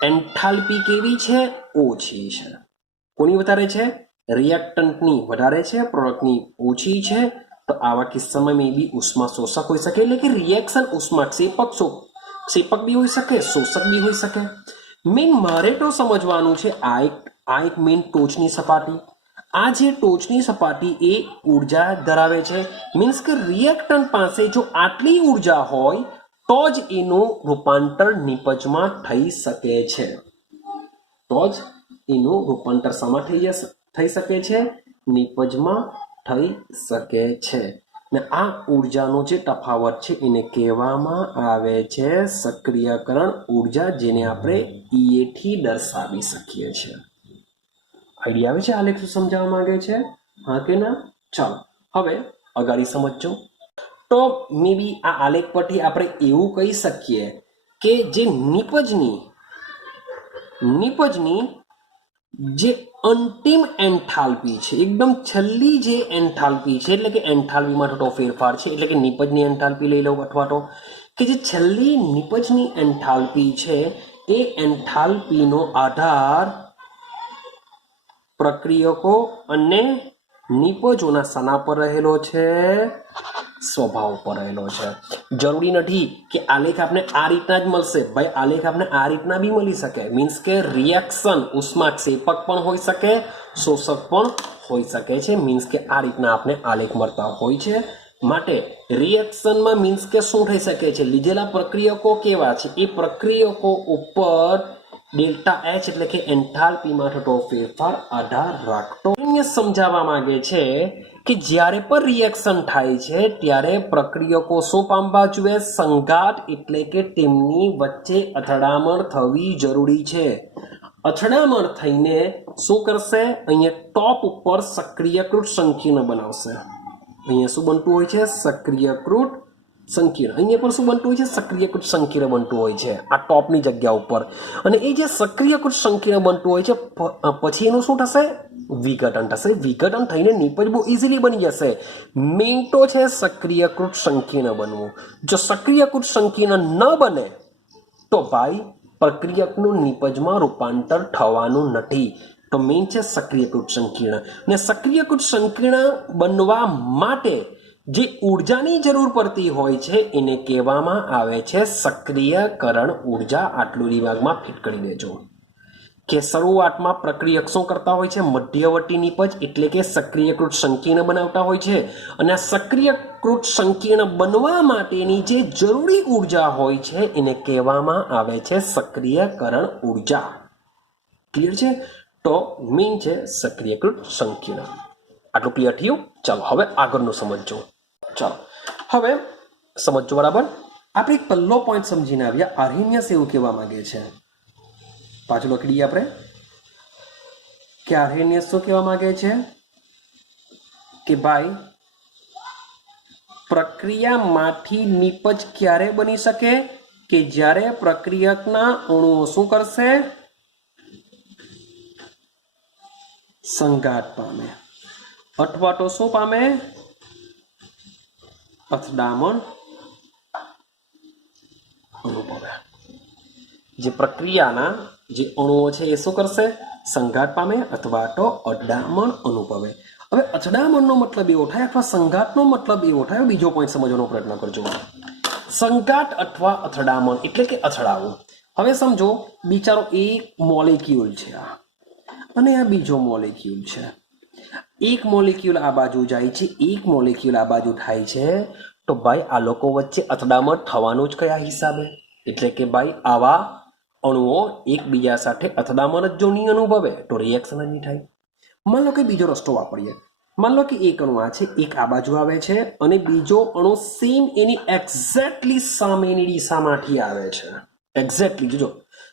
એન્થાલ્પી કેવી છે? ઓછી છે. કોની વધારે છે? રિએક્ટન્ટની વધારે છે, પ્રોડક્ટની ઓછી છે. તો તો આવા કિસ્સામાં મે બી ઉષ્મા શોષક હોઈ શકે, એટલે કે રિએક્શન ઉષ્મા ક્ષેપક બી હોઈ શકે, શોષક બી હોઈ શકે. મેન મારે તો સમજવાનું છે આ એક મેન ટોચની સપાટી, આ જે ટોચની સપાટી એ ઉર્જા ધરાવે છે. મીન્સ કે રિએક્ટન્ટ પાસે જો આટલી ઉર્જા હોય તો જ એનું રૂપાંતર નિપજમાં થઈ શકે છે. તો જ એનું રૂપાંતર શામાં થઈ શકે છે? નિપજમાં થઈ શકે છે. ને આ ઉર્જાનો જે તફાવત છે એને કહેવામાં આવે છે સક્રિયકરણ ઉર્જા, જેને આપણે E થી દર્શાવી શકીએ છીએ. આઈડિયા આવે છે આલેખ શું સમજાવવા માંગે છે? હા કે ના? ચાલો હવે અગાડી સમજજો. તો મે બી આ આલેખ પરથી આપણે એવું કહી શકીએ કે જે નિપજની જે અંતિમ એન્થાલ્પી છે, એકદમ છેલ્લી જે એન્થાલ્પી છે, એટલે કે એન્થાલ્પીમાં થતો ફેરફાર છે, એટલે કે નિપજની એન્થાલ્પી લઈ લો, અથવા તો કે જે છેલ્લી નિપજની એન્થાલ્પી છે એ એન્થાલ્પીનો આધાર પ્રક્રિયકો અને નિપજોના શાના પર રહેલો છે? સ્વભાવ પર રહેલો છે. જરૂરી નથી કે આલેખ આપણે આ રીતના જ મળશે. ભાઈ આલેખ આપણે આ રીતના બી મળી શકે. મીન્સ કે રિએક્શન ઉષ્માક્ષેપક પણ હોઈ શકે, શોષક પણ હોઈ શકે છે. મીન્સ કે આ રીતના આપણે આલેખ મળતા હોય છે. માટે રિએક્શનમાં મીન્સ કે શું થઈ શકે છે? લીધેલા પ્રક્રિયકો કેવા છે એ પ્રક્રિયકો ઉપર ડેલ્ટા એચ એટલે કે એન્થાલ્પીમાં થતો ફેરફાર આધાર રાખતો. અહીંયા સમજાવવા માંગે છે કે જ્યારે પણ રિએક્શન થાય છે ત્યારે પ્રક્રિયકો શું પામવા જોઈએ? સંઘાત એટલે કે તેમની વચ્ચે અથડામણ થવી જરૂરી છે. અથડામણ થઈને શું કરશે? અહીંયા ટોપ ઉપર સક્રિયકૃત સંકીર્ણ બનાવશે. અહીંયા શું બનતું હોય છે? સક્રિયકૃત સંકીર્ણ. અહીંયા પણ શું બનતું હોય છે? સક્રિયકૃત સંકીર્ણ બનતું હોય છે આ ટોપની જગ્યા ઉપર. અને એ જે સક્રિયકૃત સંકીર્ણ બનતું હોય છે પછી એનું શું થશે? વિઘટન થશે. વિઘટન થઈને નિપજ બહુ ઇઝીલી બની જશે. મેઇન તો છે સક્રિયકૃત સંકીર્ણ બનવું. જો સક્રિયકૃત સંકીર્ણ ન બને તો ભાઈ પ્રક્રિયકનું નિપજમાં રૂપાંતર થવાનું નથી. તો મેઇન છે સક્રિયકૃત સંકીર્ણ. ને સક્રિયકૃત સંકીર્ણ બનવા માટે જે ઉર્જાની જરૂર પડતી હોય છે એને કહેવામાં આવે છે સક્રિયકરણ ઉર્જા. આટલું દિમાગમાં ફિટ કરી દેજો કે શરૂઆતમાં પ્રક્રિયક શું કરતા હોય છે? મધ્યવર્તી નિપજ એટલે કે સક્રિયકૃત સંકીર્ણ બનાવતા હોય છે. અને આ સક્રિયકૃત સંકીર્ણ બનવા માટેની જે જરૂરી ઉર્જા હોય છે એને કહેવામાં આવે છે સક્રિયકરણ ઉર્જા. ક્લિયર છે? તો મેઇન છે સક્રિયકૃત સંકીર્ણ. આટલું ક્લિયર થયું? ચાલો હવે આગળનું સમજજો. ચાલો હવે સમજજો બરાબર. આપણે એક પહેલો પોઈન્ટ સમજીને આવ્યા. આર્હેનિયસ એવું કહેવા માંગે છે, પાછું લખી દઈએ આપણે કે આર્હેનિયસ શું કહેવા માંગે છે કે ભાઈ પ્રક્રિયામાંથી નિપજ ક્યારે બની શકે? કે જ્યારે પ્રક્રિયકના અણુઓ શું કરશે? સંઘાત પામે, અથવા તો શું પામે? અથડામણ અનુભવે. જે પ્રક્રિયાના જે અણુઓ છે એ શું કરશે? સંઘાત પામે અથવા તો અથડામણ અનુભવે. હવે અથડામણનો મતલબ એવો થાય અથવા સંઘાતનો મતલબ એવો થાય. બીજો પોઈન્ટ સમજવાનો પ્રયત્ન કરજો. સંઘાત અથવા અથડામણ એટલે કે અથડાવું. હવે સમજો બિચારો એક મોલેક્યુલ છે આ, અને આ બીજો મોલેક્યુલ છે. એક મોલેક્યુલ આ બાજુ જાય છે, એક મોલેક્યુલ આ બાજુ થાય છે. તો ભાઈ આ લોકો વચ્ચે અથડામણ થવાનું જ કયા હિસાબે? એટલે કે ભાઈ આવા અણુઓ એકબીજા સાથે અથડામણ જ જો નહીં અનુભવે તો રિએક્શન જ નહીં થાય. માન લો કે બીજો રસ્તો વાપરીએ. માન લો કે એક અણુ આ છે, એક આ બાજુ આવે છે, અને બીજો અણુ સેમ એની એક્ઝેક્ટલી સામેની દિશામાંથી આવે છે. એક્ઝેક્ટલી જોજો,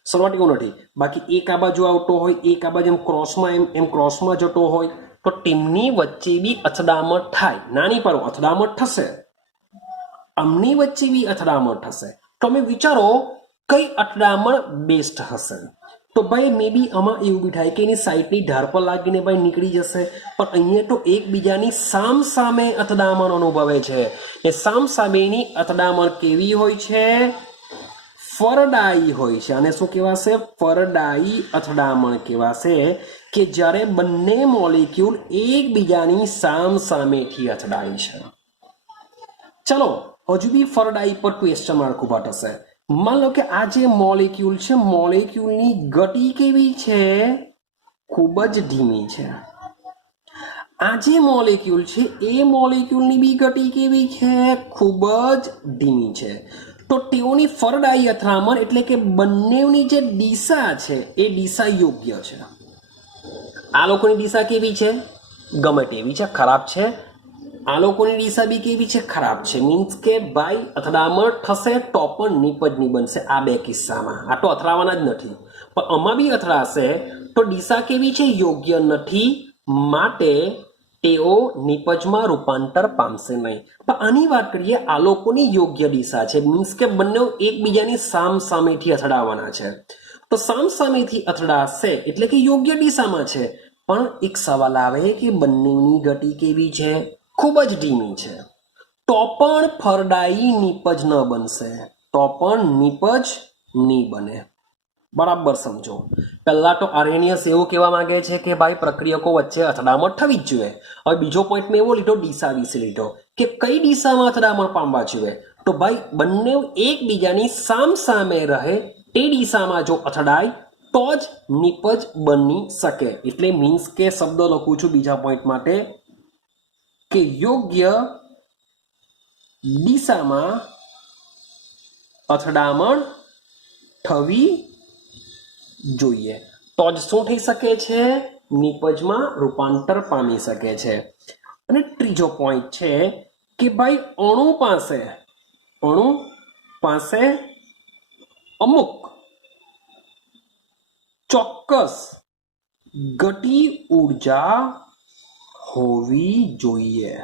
શરૂઆત એવું નથી. બાકી એક આ બાજુ આવતો હોય, એક આ બાજુ એમ ક્રોસમાં જતો હોય, તો તેમની વચ્ચે બી અથડામણ થાય. નાની પાડો અથડામણ થશે, આમની વચ્ચે બી અથડામણ થશે. તમે વિચારો કઈ અથડામણ બેસ્ટ હશે? તો ભાઈ મે બી આમાં એવું બી થાય કે એની સાઈડની ધાર પર લાગીને ભાઈ નીકળી જશે. પણ અહીંયા તો એકબીજાની સામ સામે અથડામણ અનુભવે છે. એ સામ સામેની અથડામણ કેવી હોય છે? ફરડાઈ હોય છે. અને શું કહેવાશે? ફરડાઈ અથડામણ કહેવાશે. કે જ્યારે બંને મોલેક્યુલ એકબીજાની સામ સામેથી અથડાય છે. ચલો હજુ બી ફરડાઈ પર ક્વેશ્ચન માર્ક ઉભા થશે. માન લો કે આ જે મોલેક્યુલ છે, મોલેક્યુલની ગતિ કેવી છે? ખૂબ જ ધીમી છે. આ જે મોલેક્યુલ છે એ મોલેક્યુલની બી ગતિ કેવી છે? ખૂબ જ ધીમી છે. તો તેઓની ફરડાઈ અથડામણ એટલે કે બંનેની જે દિશા છે એ દિશા યોગ્ય છે. આ લોકોની દિશા કેવી છે? ગમે તેવી છે, ખરાબ છે. આ લોકોની દિશા બી કેવી છે? ખરાબ છે. મીન્સ કે ભાઈ અથડામણ થશે તો પણ નિપજ નહીં બનશે. આ બે કિસ્સામાં આ તો અથડાવાના જ નથી, પણ આમાં બી અથડાશે તો દિશા કેવી છે? યોગ્ય નથી, માટે તેઓ નિપજમાં રૂપાંતર પામશે નહીં. પણ આની વાત કરીએ, આ લોકોની યોગ્ય દિશા છે. મીન્સ કે બંને એકબીજાની સામસામેથી અથડાવાના છે. તો સામસામેથી અથડાશે એટલે કે યોગ્ય દિશામાં છે. પણ એક સવાલ આવે કે બંનેની ગતિ કેવી છે? ખૂબ જ ધીમી છે. તો પણ ફરડાઈ નિપજ ન બનશે, તો પણ નિપજ નહીં બને. બરાબર સમજો. પહેલા તો આર્યનિયસ એવું કહેવા માંગે છે કે ભાઈ પ્રક્રિયકો વચ્ચે અથડામણ થવી જ જોઈએ. હવે બીજો પોઈન્ટ મેં એવો લીધો, દિશા વિશે લીધો કે કઈ દિશામાં અથડામણ પામવા જોઈએ. તો ભાઈ બંને એકબીજાની સામસામે રહે તે દિશામાં જો અથડાય તો જ નિપજ બની શકે. એટલે મીન્સ કે શબ્દ લખું છું બીજા પોઈન્ટ માટે કે યોગ્ય દિશામાં અથડામણ થવી જોઈએ તો જ શું થઈ શકે છે? નિપજમાં રૂપાંતર પામી શકે છે. અને ત્રીજો પોઈન્ટ છે કે ભાઈ અણુ પાસે અમુક ચોક્કસ ગતિ ઉર્જા હોવી જોઈએ.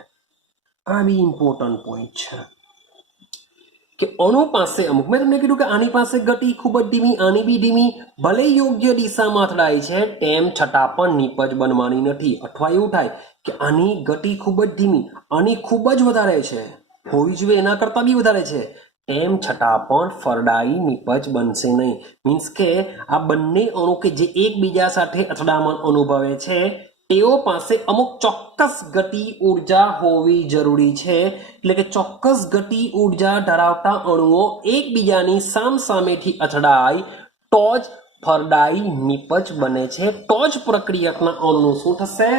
આ બી ઇમ્પોર્ટન્ટ પોઈન્ટ છે કે અણુ પાસે અમુક, મેં તમને કીધું કે આની પાસે ગતિ ખૂબ જ ધીમી, આની બી ધીમી, ભલે યોગ્ય દિશામાં અથડાય છે તેમ છતાં પણ નિપજ બનવાની નથી. અથવા એવું થાય કે આની ગતિ ખૂબ જ ધીમી, આની ખૂબ જ વધારે છે, હોવી જોઈએ એના કરતાં બી વધારે છે, તેમ છતાં પણ ફરડાઈ નિપજ બનશે નહીં. મીન્સ કે આ બંને અણુ કે જે એકબીજા સાથે અથડામણ અનુભવે છે તેઓ પાસે અમુક ચોક્કસ ગતિ ઉર્જા હોવી જરૂરી છે. એટલે કે ચોક્કસ ગતિ ઉર્જા ધરાવતા અણુઓ એકબીજાની સામસામેથી અથડાય તો જ ફરડાઈ નિપજ બને છે. તો જ પ્રક્રિયકના અણુનું શું થશે?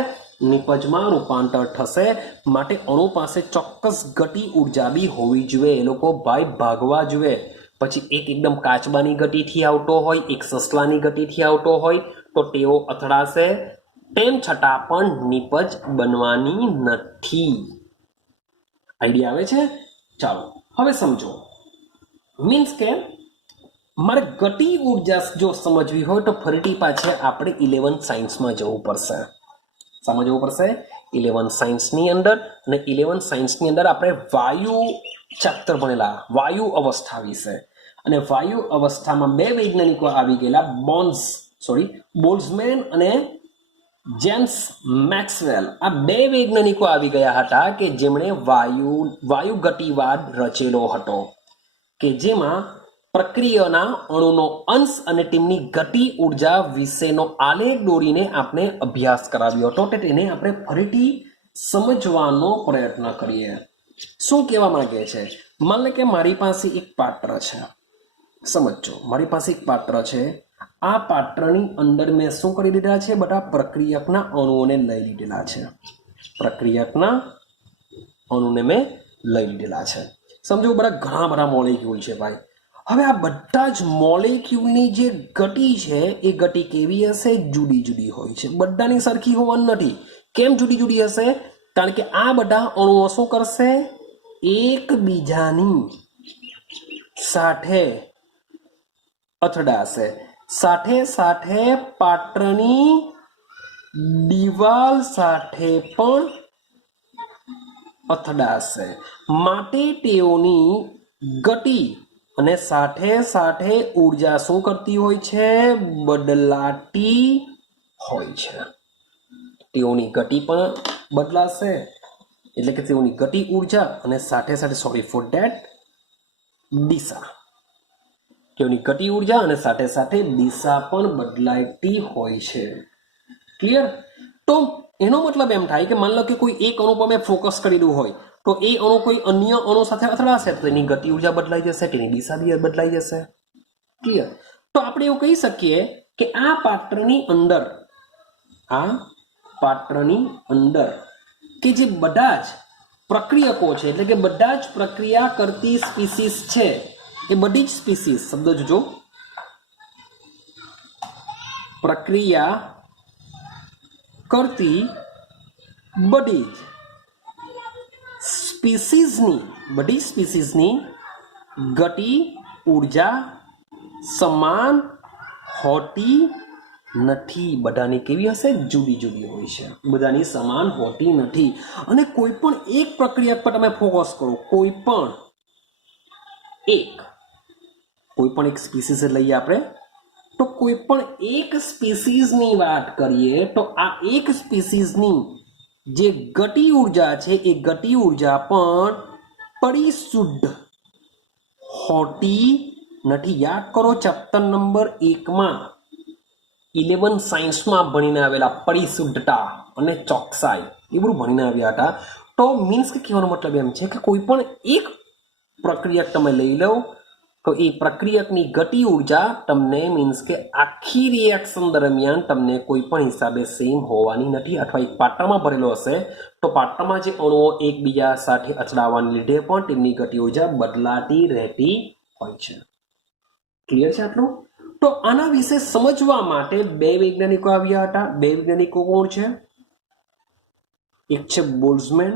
નિપજમાં રૂપાંતર થશે. માટે અણુ પાસે ચોક્કસ ગતિ ઉર્જા બી હોવી જોઈએ. એ લોકો ભાઈ ભાગવા જોઈએ. પછી એક એકદમ કાચબાની ગતિથી આવતો હોય, એક સસલાની ગતિથી આવતો હોય તો તેઓ અથડાશે, તેમ છતાં પણ નિપજ બનવાની નથી. આઈડિયા આવે છે? ચાલો હવે સમજો. મીન્સ કે મારે ગતિ ઉર્જા જો સમજવી હોય તો ફરીથી પાછે આપણે 11 સાયન્સમાં જવું પડશે. સમજવું પડશે 11 સાયન્સની અંદર. અને 11 સાયન્સની અંદર આપણે વાયુ ચેપ્ટર ભણેલા, વાયુ અવસ્થા વિશે. અને વાયુ અવસ્થામાં બે વૈજ્ઞાનિકો આવી ગયેલા, બોલ્ટ્ઝમેન અને જેમ્સ મેક્સવેલ. આ બે વૈજ્ઞાનિકો આવી ગયા હતા કે જેમણે વાયુ ગતિવાદ રચેલો હતો, કે જેમાં પ્રક્રિયાના અણુનો અંશ અને તેમની ગતિ ઉર્જા વિશેનો આલેખ દોરીને આપણે અભ્યાસ કરાવ્યો હતો. તેને આપણે ફરીથી સમજવાનો પ્રયત્ન કરીએ. શું કહેવા માંગે છે? માન લે કે મારી પાસે એક પાત્ર છે. સમજો, મારી પાસે એક પાત્ર છે. આ પાત્રની અંદર મેં શું કરી લીધા છે? બધા પ્રક્રિયકના અણુઓને લઈ લીધેલા છે. પ્રક્રિયકના અણુને મેં લઈ લીધેલા છે. સમજો ઘણા બધા મોલેક્યુલ છે ભાઈ. હવે આ બધા જ મોલેક્યુલની જે ગતિ છે એ ગતિ કેવી હશે? જુદી જુદી હોય છે. બધાની સરખી હોવાની નથી. કેમ જુદી જુદી હશે? કારણ કે આ બધા અણુઓ શું કરશે? એકબીજાની સાથે અથડાશે. સાથે સાથે પાત્રની દિવાલ સાથે પણ અથડાશે. માટે તેઓની ગતિ અને સાથે સાથે ઉર્જા શું કરતી હોય છે? બદલાતી હોય છે. તેઓની ગતિ પણ બદલાશે, એટલે કે તેઓની ગતિ ઉર્જા અને સાથે સાથે દિશા, તેઓની ગતિ ઉર્જા અને સાથે સાથે દિશા પણ બદલાતી હોય છે. ક્લિયર? તો એનો મતલબ એમ થાય કે માન લો કે કોઈ એક અણુ પર મેં ફોકસ કરેલું હોય તો એ અણુ કોઈ અન્ય અણુ સાથે અથડાશે તો એની ગતિ ઉર્જા બદલાઈ જશે, તેની દિશા બી બદલાઈ જશે. ક્લિયર? તો આપણે એવું કહી શકીએ કે આ પાત્રની અંદર કે જે બધા જ પ્રક્રિયકો છે, એટલે કે બધા જ પ્રક્રિયા કરતી સ્પીસીસ છે, એ બધી જ સ્પીસીસ, શબ્દ જોજો, પ્રક્રિયા કરતી બધી સ્પીસીસની ગતિ ઉર્જા સમાન હોતી નથી. બધાની કેવી હશે? જુદી જુદી હોય છે, બધાની સમાન હોતી નથી. અને કોઈ પણ એક પ્રક્રિયા પર તમે ફોકસ કરો, કોઈ પણ એક સ્પીસીસ લઈએ આપણે, તો કોઈ પણ એક સ્પીસીસની વાત કરીએ તો આ એક સ્પીસીસની જે ગતિ ઉર્જા છે એ ગતિ ઉર્જા પણ પરિશુદ્ધ હોતી નથી. યાદ કરો ચેપ્ટર નંબર 1 11 સાયન્સમાં ભણીને આવેલા પરિશુદ્ધતા અને ચોકસાઈ, એ બધું ભણીને આવ્યા હતા. તો મીન્સ કે કહેવાનો મતલબ એમ છે કે કોઈ પણ એક પ્રક્રિયક તમે લઈ લો તો એ પ્રક્રિયકની ગતિ ઉર્જા તમને મીન્સ કે આખી રિએક્શન દરમિયાન તમને કોઈ પણ હિસાબે સેમ હોવાની નથી. અથવા એક પાત્રમાં ભરેલો હશે તો પાત્રમાં જે અણુઓ એકબીજા સાથે અથડાવાને લીધે પણ તેમની ગતિ ઉર્જા બદલાતી રહેતી હોય છે. ક્લિયર છે આટલું? તો આના વિશે સમજવા માટે બે વૈજ્ઞાનિકો આવ્યા હતા. બે વૈજ્ઞાનિકો કોણ છે? એક છે બોલ્ઝમેન,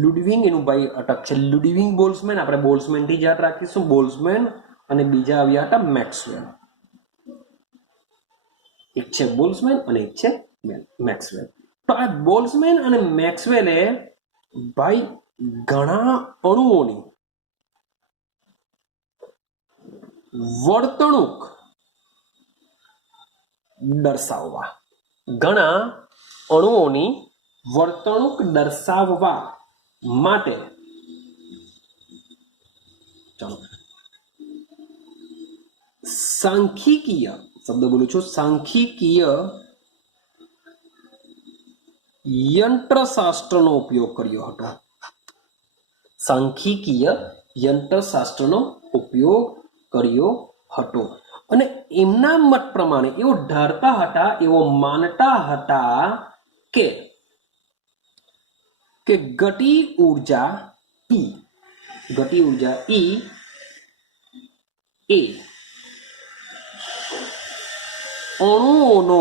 લુડવિંગ, એનું ભાઈ અટક છે લુડવિંગ બોલ્ઝમેન, આપણે બોલ્ઝમેન થી યાદ રાખીશું, બોલ્ઝમેન. અને બીજા આવ્યા હતા મેક્સવેલ. એક છે બોલ્ઝમેન અને એક છે મેક્સવેલ. તો આ બોલ્ઝમેન અને મેક્સવેલે ભાઈ ઘણા અણુઓની વર્તણૂક દર્શાવવા માટે સાંખ્યિકીય યંત્રશાસ્ત્રનો ઉપયોગ કર્યો હતો. સાંખ્યિકીય યંત્રશાસ્ત્રનો ઉપયોગ કર્યો હતો. અને એમના મત પ્રમાણે એવો ધારતા હતા, એવો માનતા હતા કે ગતિ ઉર્જા E એ અણુઓનો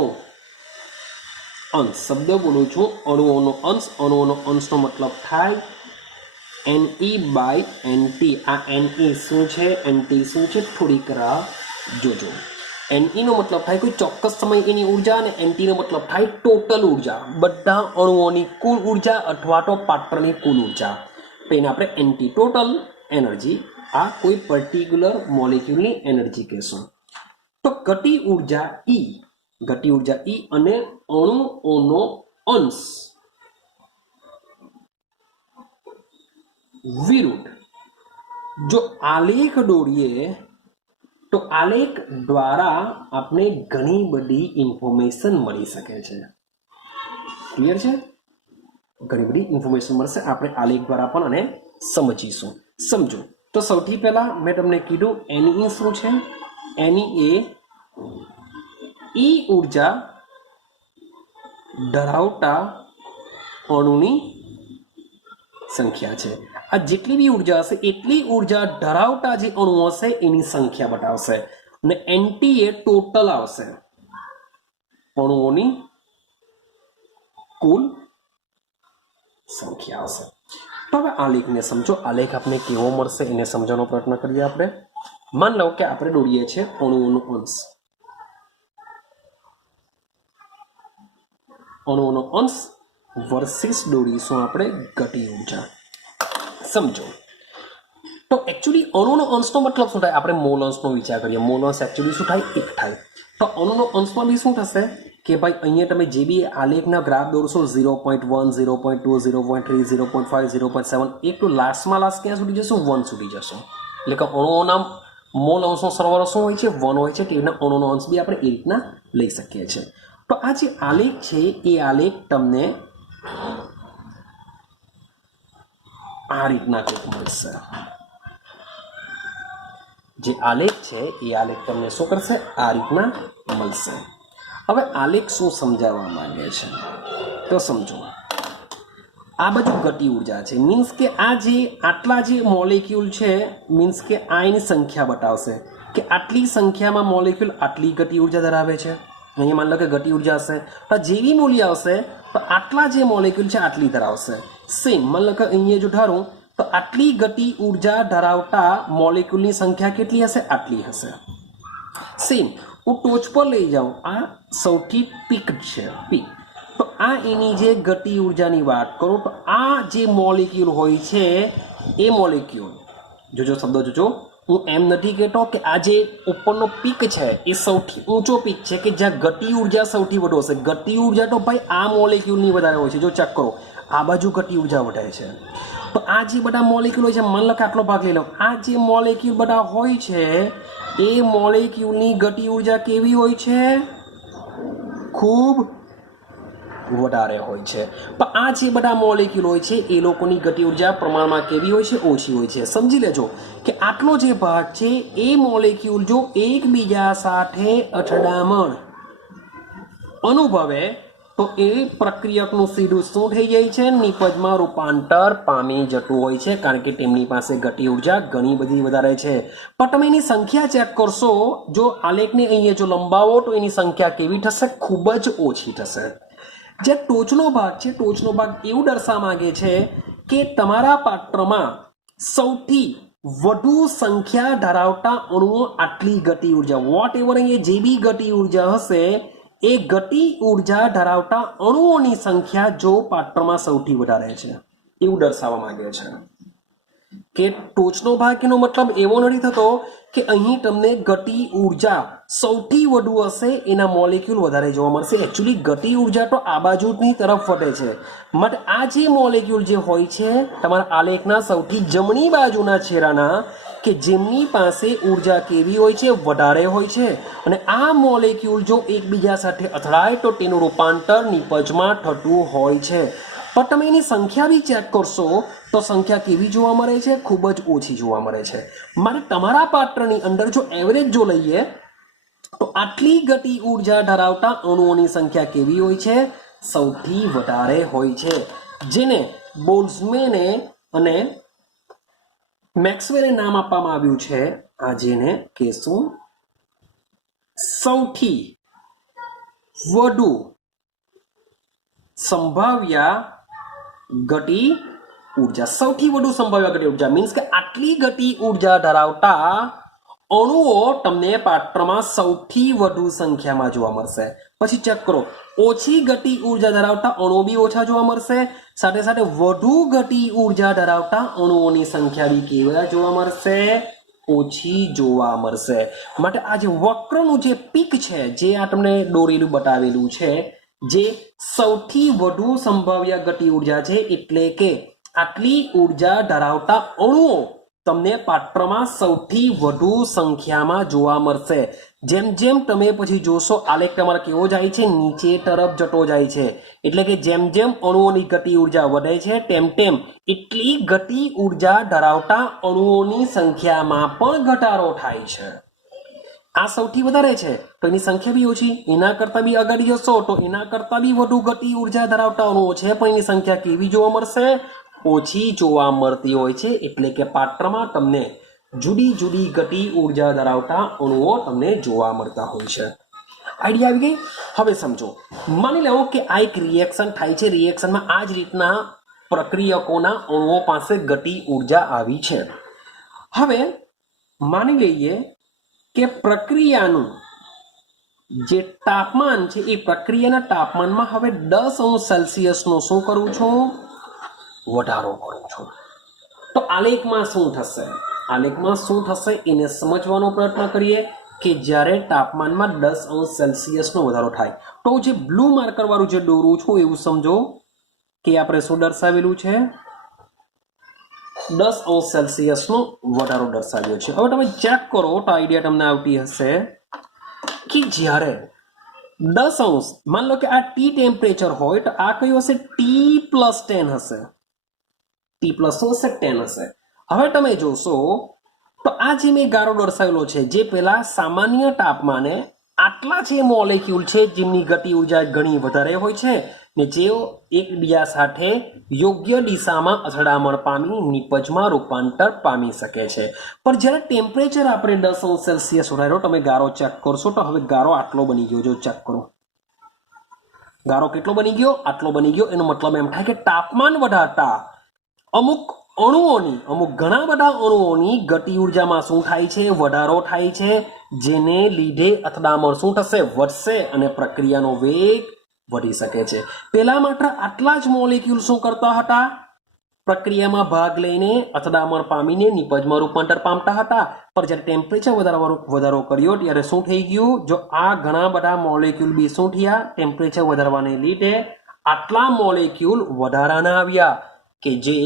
અંશ, શબ્દ બોલું છું, અણુઓનો અંશનો મતલબ થાય Ne/Nt. આ Ne શું છે, Nt શું છે, થોડીક રાહ જોજો. Ne નો મતલબ થાય કોઈ ચોક્કસ સમય એની ઉર્જા અને Nt નો મતલબ થાય ટોટલ ઉર્જા, બધા અણુઓની કુલ ઉર્જા અથવા તો પાત્રની કુલ ઉર્જા. તો એને આપણે Nt ટોટલ એનર્જી, આ કોઈ પર્ટિક્યુલર મોલેક્યુલની એનર્જી કહેશું. તો ગતિ ઉર્જા E અને અણુઓનો અંશ વિરુદ્ધ જો આલેખ દોરીએ તો આલેખ દ્વારા આપણે ઘણી બધી ઇન્ફોર્મેશન મળી શકે છે. ક્લિયર છે? ઘણી બધી ઇન્ફોર્મેશન મળશે, આપણે આલેખ દ્વારા પણ આને સમજીશું. સમજો તો સૌથી પહેલા મેં તમને કીધું Ne શું છે? Ne એ E ઉર્જા ધરાવતા અણુની સંખ્યા છે. આ જેટલી બી ઉર્જા હશે એટલી ઉર્જા ધરાવતા જે અણુ હશે એની સંખ્યા બતાવશે. અને Nt એ ટોટલ આવશે, અણુઓની કુલ સંખ્યા આવશે. તો હવે આલેખને સમજો. આલેખ આપણે કેવો મળશે એને સમજવાનો પ્રયત્ન કરીએ. આપણે માન લો કે આપણે દોરીએ છીએ અણુઓનો અંશ વર્સિસ દોરીશું આપણે ગતિ ઉર્જા. સમજો તો એકચ્યુઅલી અણુનો અંશનો મતલબ શું થાય? આપણે મોલ અંશનો વિચાર કરીએ. મોલ અંશ એકચ્યુઅલી શું થાય? 1 થાય. તો અણુનો અંશમાં બી શું થશે કે ભાઈ અહીંયા તમે જે બી આલેખના ગ્રાફ દોરશો 0.1, 0.2, 0.3, 0.5, 0.7, એક તો લાસ્ટમાં ક્યાં સુધી જશો? 1 સુધી જશો. એટલે કે અણુઓના મોલ અંશનો સરવાળો શું હોય છે? 1 હોય છે. તે રીતના અણુનો અંશ બી આપણે એ રીતના લઈ શકીએ છીએ. તો આ જે આલેખ છે એ આલેખ તમને આ રીતના કંઈક મળશે. જે આલેખ છે એ આલેખ તમને શું કરશે? આ રીતના મળશે. હવે આલેખ શું સમજાવવા માંગે છે તો સમજો. આ બધું ગતિ ઉર્જા છે, મીન્સ કે આ જે આટલા જે મોલેક્યુલ છે, મીન્સ કે આ એની સંખ્યા બતાવશે કે આટલી સંખ્યામાં મોલેક્યુલ આટલી ગતિ ઉર્જા ધરાવે છે. અહીંયા માની લો કે ગતિ ઉર્જા હશે તો જેવી મૂલ્ય આવશે તો આટલા જે મોલેક્યુલ છે આટલી ધરાવશે. સેમ માની લો કે અહીંયા જો ધારું તો આટલી ગતિ ઉર્જા ધરાવતા મોલેક્યુલની સંખ્યા કેટલી હશે? આટલી હશે. સેમ હું ટોચ પર લઈ જાઉં, આ સૌથી પીક છે, પીક. તો આ એની જે ગતિ ઉર્જાની વાત કરું તો આ જે મોલેક્યુલ હોય છે એ મોલેક્યુલ જોજો, શબ્દો જોજો, હું એમ નથી કહેતો કે આ જે ઉપરનો પીક છે એ સૌથી ઊંચો પીક છે કે જ્યાં ગતિ ઉર્જા સૌથી વધુ હશે. ગતિ ઉર્જા તો ભાઈ આ મોલેક્યુલની વધારે હોય છે. જો ચેક કરો, આ બાજુ ગતિ ઉર્જા વધારે છે. તો આ જે બધા મોલેક્યુલ હોય છે, માની લો કે આટલો ભાગ લઈ લો, આ જે મોલેક્યુલ બધા હોય છે એ મોલેક્યુલની ગતિ ઉર્જા કેવી હોય છે? ખૂબ વધારે હોય છે. પણ આ જે બધા મોલેક્યુલ હોય છે એ લોકોની ગતિ ઉર્જા પ્રમાણમાં કેવી હોય છે? ઓછી હોય છે. સમજી લેજો કે આટલો જે ભાગ છે એ મોલેક્યુલ જો એકબીજા સાથે અથડામણ અનુભવે તો એ પ્રક્રિયકનું સીધું શું થઈ જાય છે? નિપજમાં રૂપાંતર પામી જતું હોય છે, કારણ કે તેમની પાસે ગતિ ઉર્જા ઘણી બધી વધારે છે. પણ તમે એની સંખ્યા ચેક કરશો, જો આલેખને અહીંયા જો લંબાવો તો એની સંખ્યા કેવી થશે? ખૂબ જ ઓછી થશે. જે ટોચનો ભાગ છે, ટોચનો ભાગ એવું દર્શાવવા માંગે છે કે તમારા પાત્રમાં સૌથી વધુ સંખ્યા ધરાવતા અણુઓ આટલી ગતિ ઉર્જા, વોટ એવર અહીંયા જે બી ગતિ ઉર્જા હશે એ ગતિ ઉર્જા ધરાવતા અણુઓની સંખ્યા જો પાત્રમાં સૌથી વધારે છે એવું દર્શાવવા માંગે છે. કે ટોચનો ભાગ એનો મતલબ એવો નથી થતો કે અહીં તમને ગતિ ઉર્જા સૌથી વધુ હશે એના મોલેક્યુલ વધારે જોવા મળશે. એકચ્યુઅલી ગતિ ઉર્જા તો આ બાજુની તરફ વધે છે, માટે આ જે મોલેક્યુલ જે હોય છે તમારા આલેખના સૌથી જમણી બાજુના છેડાના, કે જેમની પાસે ઉર્જા કેવી હોય છે? વધારે હોય છે. અને આ મોલેક્યુલ જો એકબીજા સાથે અથડાય તો તેનું રૂપાંતર નિપજમાં થતું હોય છે. પણ તમે એની સંખ્યા બી ચેક કરશો તો સંખ્યા કેવી જોવા મળે છે? ખૂબ જ ઓછી જોવા મળે છે. મારે તમારા પાત્રની અંદર જો એવરેજ જો લઈએ તો આટલી ગતિ ઉર્જા ધરાવતા અણુઓની સંખ્યા કેવી હોય છે? સૌથી વધારે હોય છે. જેને બોલ્ટ્ઝમેને અને મેક્સવેલે નામ આપવામાં આવ્યું છે, આ જેને કહેશું સૌથી વધુ સંભાવ્ય ગતિ ઉર્જા. સૌથી વધુ સંભાવ્ય ગતિ ઉર્જા મીન્સ કે આટલી ગતિ ઉર્જા ધરાવતા અણુઓ તમને પાત્રમાં સૌથી વધુ સંખ્યામાં જોવા મળશે. પછી ચેક કરો, ઓછી ગતિ ઉર્જા ધરાવતા અણુઓ બી ઓછા જોવા મળશે, સાથે સાથે વધુ ગતિ ઉર્જા ધરાવતા અણુઓની સંખ્યા બી કેવા જોવા મળશે? ઓછી જોવા મળશે. માટે આ જે વક્રનું જે પીક છે, જે આ તમને દોરેલું બતાવેલું છે, જે સૌથી વધુ સંભાવ્ય ગતિ ઉર્જા છે, એટલે કે આટલી ઉર્જા ધરાવતા અણુઓ તમને પાત્રમાં સૌથી વધુ સંખ્યામાં જોવા મળશે. જેમ જેમ તમે પછી જોશો આલેખ તમારો કેવો જાય છે? નીચે તરફ જતો જાય છે. એટલે કે જેમ જેમ અણુઓની ગતિ ઉર્જા વધે છે તેમ તેમ એટલી ગતિ ઉર્જા ધરાવતા અણુઓની સંખ્યામાં પણ ઘટાડો થાય છે. આ સૌથી વધારે છે તો એની સંખ્યા બી ઓછી, એના કરતા બી આગળ જશો તો એના કરતા બી વધુ ગતિ ઉર્જા ધરાવતા અણુઓ છે, પણ એની સંખ્યા કેવી જોવા મળશે? ઓછી જોવા મળતી હોય છે. એટલે કે પાત્રમાં તમને જુદી જુદી ગતિ ઉર્જા ધરાવતા અણુઓ તમને જોવા મળતા હોય છે. આઈડિયા આવી ગઈ? હવે સમજો, માની લો કે આ એક રિએક્શન થાય છે, રિએક્શનમાં આ જ રીતના પ્રક્રિયકોના અણુઓ પાસે ગતિ ઉર્જા આવી છે. હવે માની લઈએ કે પ્રક્રિયાનું જે તાપમાન છે એ પ્રક્રિયાના તાપમાનમાં હવે 10°C નો શું કરું છું? વધારો કરું છું. તો આલેખમાં શું થશે? આલેખમાં શું થશે એને સમજવાનો પ્રયત્ન કરીએ કે જ્યારે તાપમાનમાં 10°C નો વધારો થાય તો જે બ્લુ માર્કર વાળું જે દોરું છું એવું સમજો કે આપણે શું દર્શાવેલું છે? 10°C નો વધારો દર્શાવ્યો છે. હવે તમે ચેક કરો તો આઈડિયા તમને આવતી હશે કે જ્યારે 10 अंश मान लो कि आ टी टेम्परेचर हो तो आ क्यु हशे T+10 हशे T+10 हशे। हवे तमे जोशो तो आ जे मैं गारो दर्शावेलो छे जे पेला सामान्य तापमाने आटला जे मोलेक्युल छे जेमनी गति ऊर्जा घणी वधारे होय छे ने जेओ एकबीजा साथे योग्य दिशामां અથડામણ પામી નિપજમાં રૂપાંતર પામી શકે છે। પણ જ્યારે ટેમ્પરેચર આપણે 10 अंश सेल्सियस વધાર્યો તમે ગારો ચેક કરશો તો હવે ગારો આટલો બની ગયો જો ચેક કરો ગારો કેટલો બની ગયો આટલો બની ગયો એનો મતલબ એમ થાય કે તાપમાન વધારતા અમુક અણુઓની અમુક ઘણા બધા અણુઓની ગતિ ઊર્જામાં શું થાય છે વધારો થાય છે જેને લીધે અથડામણ શું થશે વધશે અને પ્રક્રિયાનો વેગ વધી શકે છે। પહેલા માત્ર આટલા જ મોલેક્યુલ શું કરતા હતા પ્રક્રિયામાં ભાગ લઈને અથડામણ પામીને નિપજમાં રૂપાંતર પામતા હતા પણ જ્યારે ટેમ્પરેચર વધારો કર્યો ત્યારે શું થઈ ગયું જો આ ઘણા બધા મોલેક્યુલ બી શું થયા ટેમ્પરેચર વધારવાને લીધે આટલા મોલેક્યુલ વધારાના આવ્યા કે જે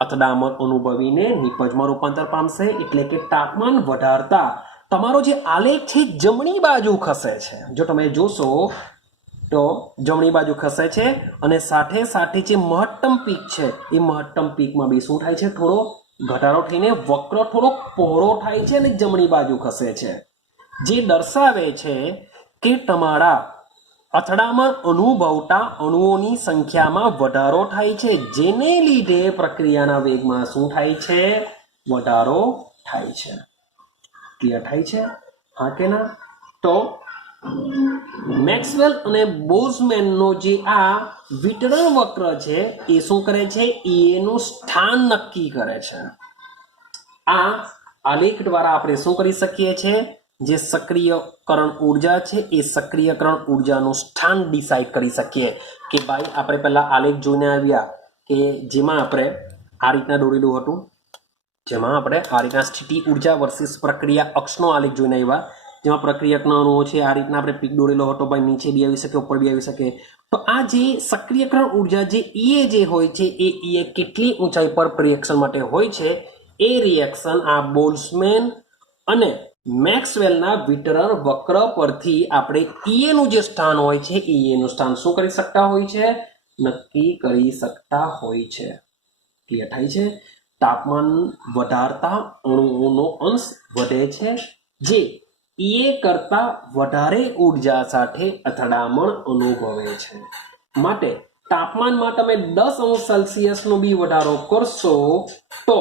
અથડામણ અનુભવીને નિપજમાં રૂપાંતર પામશે એટલે કે તાપમાન વધારતા તમારો જે આલેખ છે જમણી બાજુ ખસે છે। જો તમે જોશો તો જમણી બાજુ ખસે છે અને સાથે સાથે જે મહત્તમ પીક છે એ મહત્તમ પીકમાં બી શું થાય છે થોડો ઘટાડો થઈને વક્ર થોડો પહોળો થાય છે અને જમણી બાજુ ખસે છે જે દર્શાવે છે કે તમારા અથડામણ અનુભવતા અણુઓની સંખ્યામાં વધારો થાય છે જેને લીધે પ્રક્રિયાના વેગમાં શું થાય છે વધારો થાય છે। ક્લિયર થાય છે હા કે ના તો મેક્સવેલ અને બોલ્ટ્ઝમેનનો જે આ વિતરણ વક્ર છે એ શું કરે છે એનું સ્થાન નક્કી કરે છે। આ આલેખ દ્વારા આપણે શું કરી શકીએ છીએ જે સક્રિયકરણ ઊર્જા છે એ સક્રિયકરણ ઊર્જાનું સ્થાન ડિસાઇડ કરી શકીએ કે ભાઈ આપણે પહેલા આલેખ જોઈને આવ્યા કે જેમાં આપણે આ રીતના દોરેલું હતું જેમાં આપણે આ રીતના સ્થિતિ ઊર્જા વર્સિસ પ્રક્રિયા અક્ષનો આલેખ જોઈને આવ્યા જેમાં પ્રક્રિયકના અણુઓ છે આ રીતના આપણે પીક દોરેલો હતો ભાઈ નીચે બી આવી શકે ઉપર બી આવી શકે તો આ જે સક્રિયકરણ ઊર્જા જે ઈએ જે હોય છે એ ઈએ કેટલી ઊંચાઈ પર રિએક્શન માટે હોય છે એ રિએક્શન આ બોલ્ટ્ઝમેન અને મેક્સવેલના વિતરણ વક્ર પરથી આપણે ઈએનું જે સ્થાન હોય છે ઈએનું સ્થાન શું કરી શકતા હોય છે નક્કી કરી શકતા હોય છે। ક્લિયર થાય છે તાપમાન વધારતા અણુઓનો અંશ વધે છે જે ઈએ કરતા વધારે ઊર્જા સાથે અથડામણ અનુભવે છે માટે તાપમાનમાં તમે 10 अंश નો બી વધારો કરશો તો